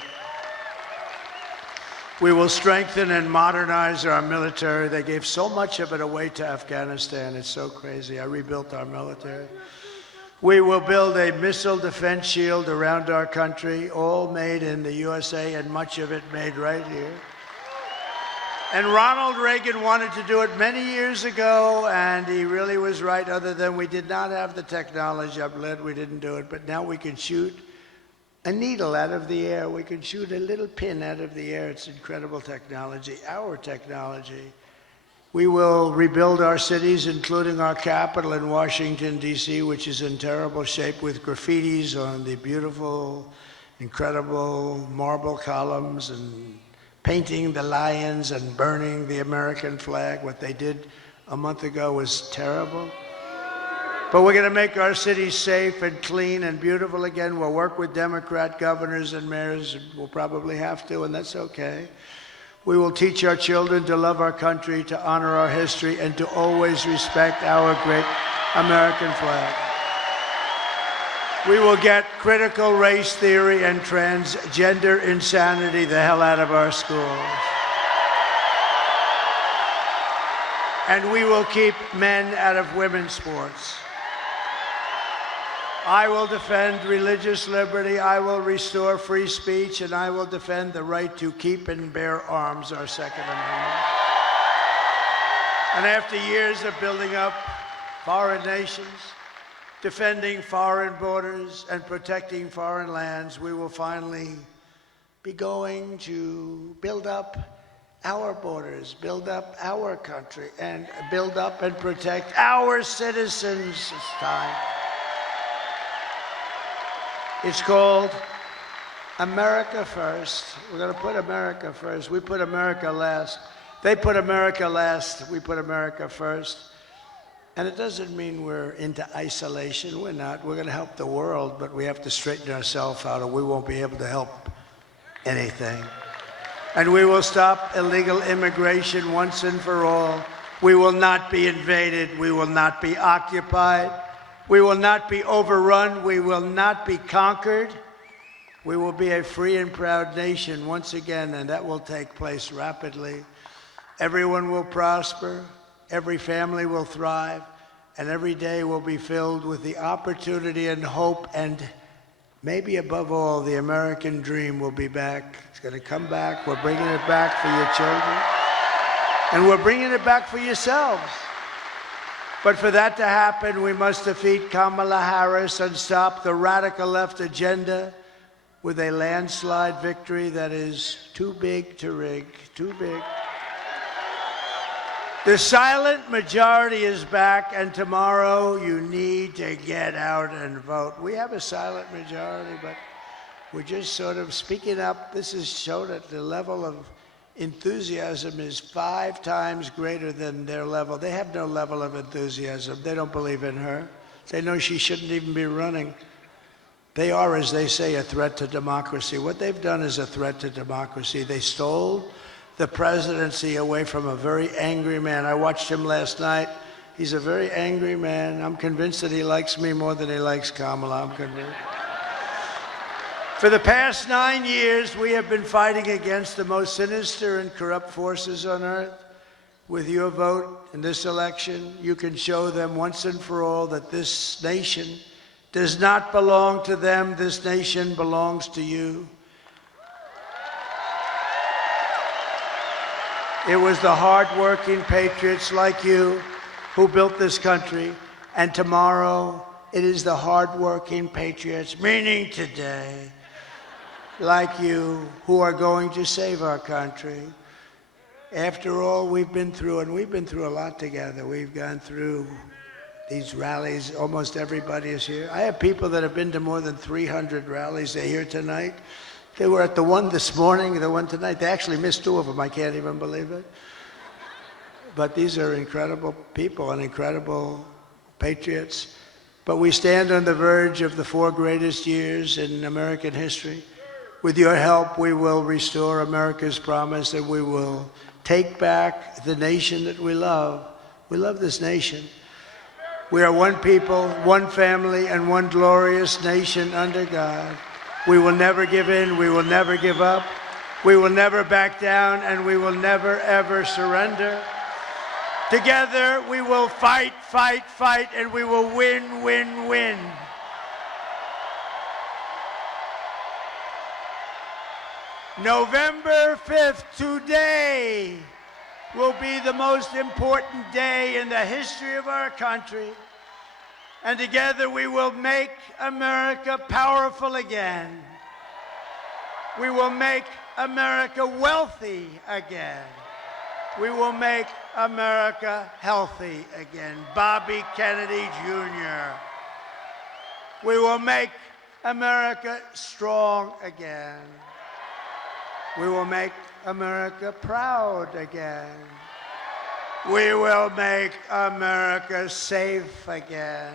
We will strengthen and modernize our military. They gave so much of it away to Afghanistan. It's so crazy. I rebuilt our military. We will build a missile defense shield around our country, all made in the USA and much of it made right here. And Ronald Reagan wanted to do it many years ago, and he really was right, other than we did not have the technology. I'm glad we didn't do it, but now we can shoot a needle out of the air. We can shoot a little pin out of the air. It's incredible technology, our technology. We will rebuild our cities, including our capital in Washington, D.C., which is in terrible shape, with graffitis on the beautiful, incredible marble columns, and painting the lions and burning the American flag. What they did a month ago was terrible. But we're going to make our cities safe and clean and beautiful again. We'll work with Democrat governors and mayors. We'll probably have to, and that's okay. We will teach our children to love our country, to honor our history, and to always respect our great American flag. We will get critical race theory and transgender insanity the hell out of our schools. And we will keep men out of women's sports. I will defend religious liberty, I will restore free speech, and I will defend the right to keep and bear arms, our Second Amendment. And after years of building up foreign nations, defending foreign borders, and protecting foreign lands, we will finally be going to build up our borders, build up our country, and build up and protect our citizens. It's time. It's called America First. We're going to put America first. We put America last. They put America last. We put America first. And it doesn't mean we're into isolation. We're not. We're going to help the world, but we have to straighten ourselves out, or we won't be able to help anything. And we will stop illegal immigration once and for all. We will not be invaded. We will not be occupied. We will not be overrun. We will not be conquered. We will be a free and proud nation once again, and that will take place rapidly. Everyone will prosper. Every family will thrive, and every day will be filled with the opportunity and hope, and maybe above all, the American dream will be back. It's going to come back. We're bringing it back for your children, and we're bringing it back for yourselves. But for that to happen, we must defeat Kamala Harris and stop the radical left agenda with a landslide victory that is too big to rig, too big. The silent majority is back, and tomorrow you need to get out and vote. We have a silent majority, but we're just sort of speaking up. This has shown that the level of enthusiasm is 5 times greater than their level. They have no level of enthusiasm. They don't believe in her. They know she shouldn't even be running. They are, as they say, a threat to democracy. What they've done is a threat to democracy. They stole the presidency away from a very angry man. I watched him last night. He's a very angry man. I'm convinced that he likes me more than he likes Kamala. I'm convinced. For the past 9 years, we have been fighting against the most sinister and corrupt forces on earth. With your vote in this election, you can show them once and for all that this nation does not belong to them. This nation belongs to you. It was the hardworking patriots like you who built this country. And tomorrow, it is the hardworking patriots, meaning today, like you, who are going to save our country. After all we've been through, and we've been through a lot together. We've gone through these rallies. Almost everybody is here. I have people that have been to more than 300 rallies. They're here tonight. They were at the one this morning, the one tonight. They actually missed 2 of them. I can't even believe it. But these are incredible people and incredible patriots. But we stand on the verge of the 4 greatest years in American history. With your help, we will restore America's promise, and we will take back the nation that we love. We love this nation. We are one people, one family, and one glorious nation under God. We will never give in. We will never give up. We will never back down, and we will never, ever surrender. Together, we will fight, fight, fight, and we will win, win, win. November 5th, today, will be the most important day in the history of our country. And together we will make America powerful again. We will make America wealthy again. We will make America healthy again. Bobby Kennedy Jr. We will make America strong again. We will make America proud again. We will make America safe again.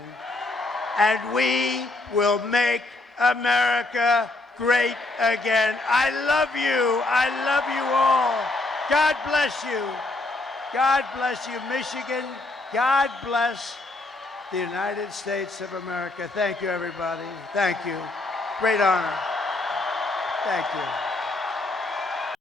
And we will make America great again. I love you. I love you all. God bless you. God bless you, Michigan. God bless the United States of America. Thank you, everybody. Thank you. Great honor. Thank you.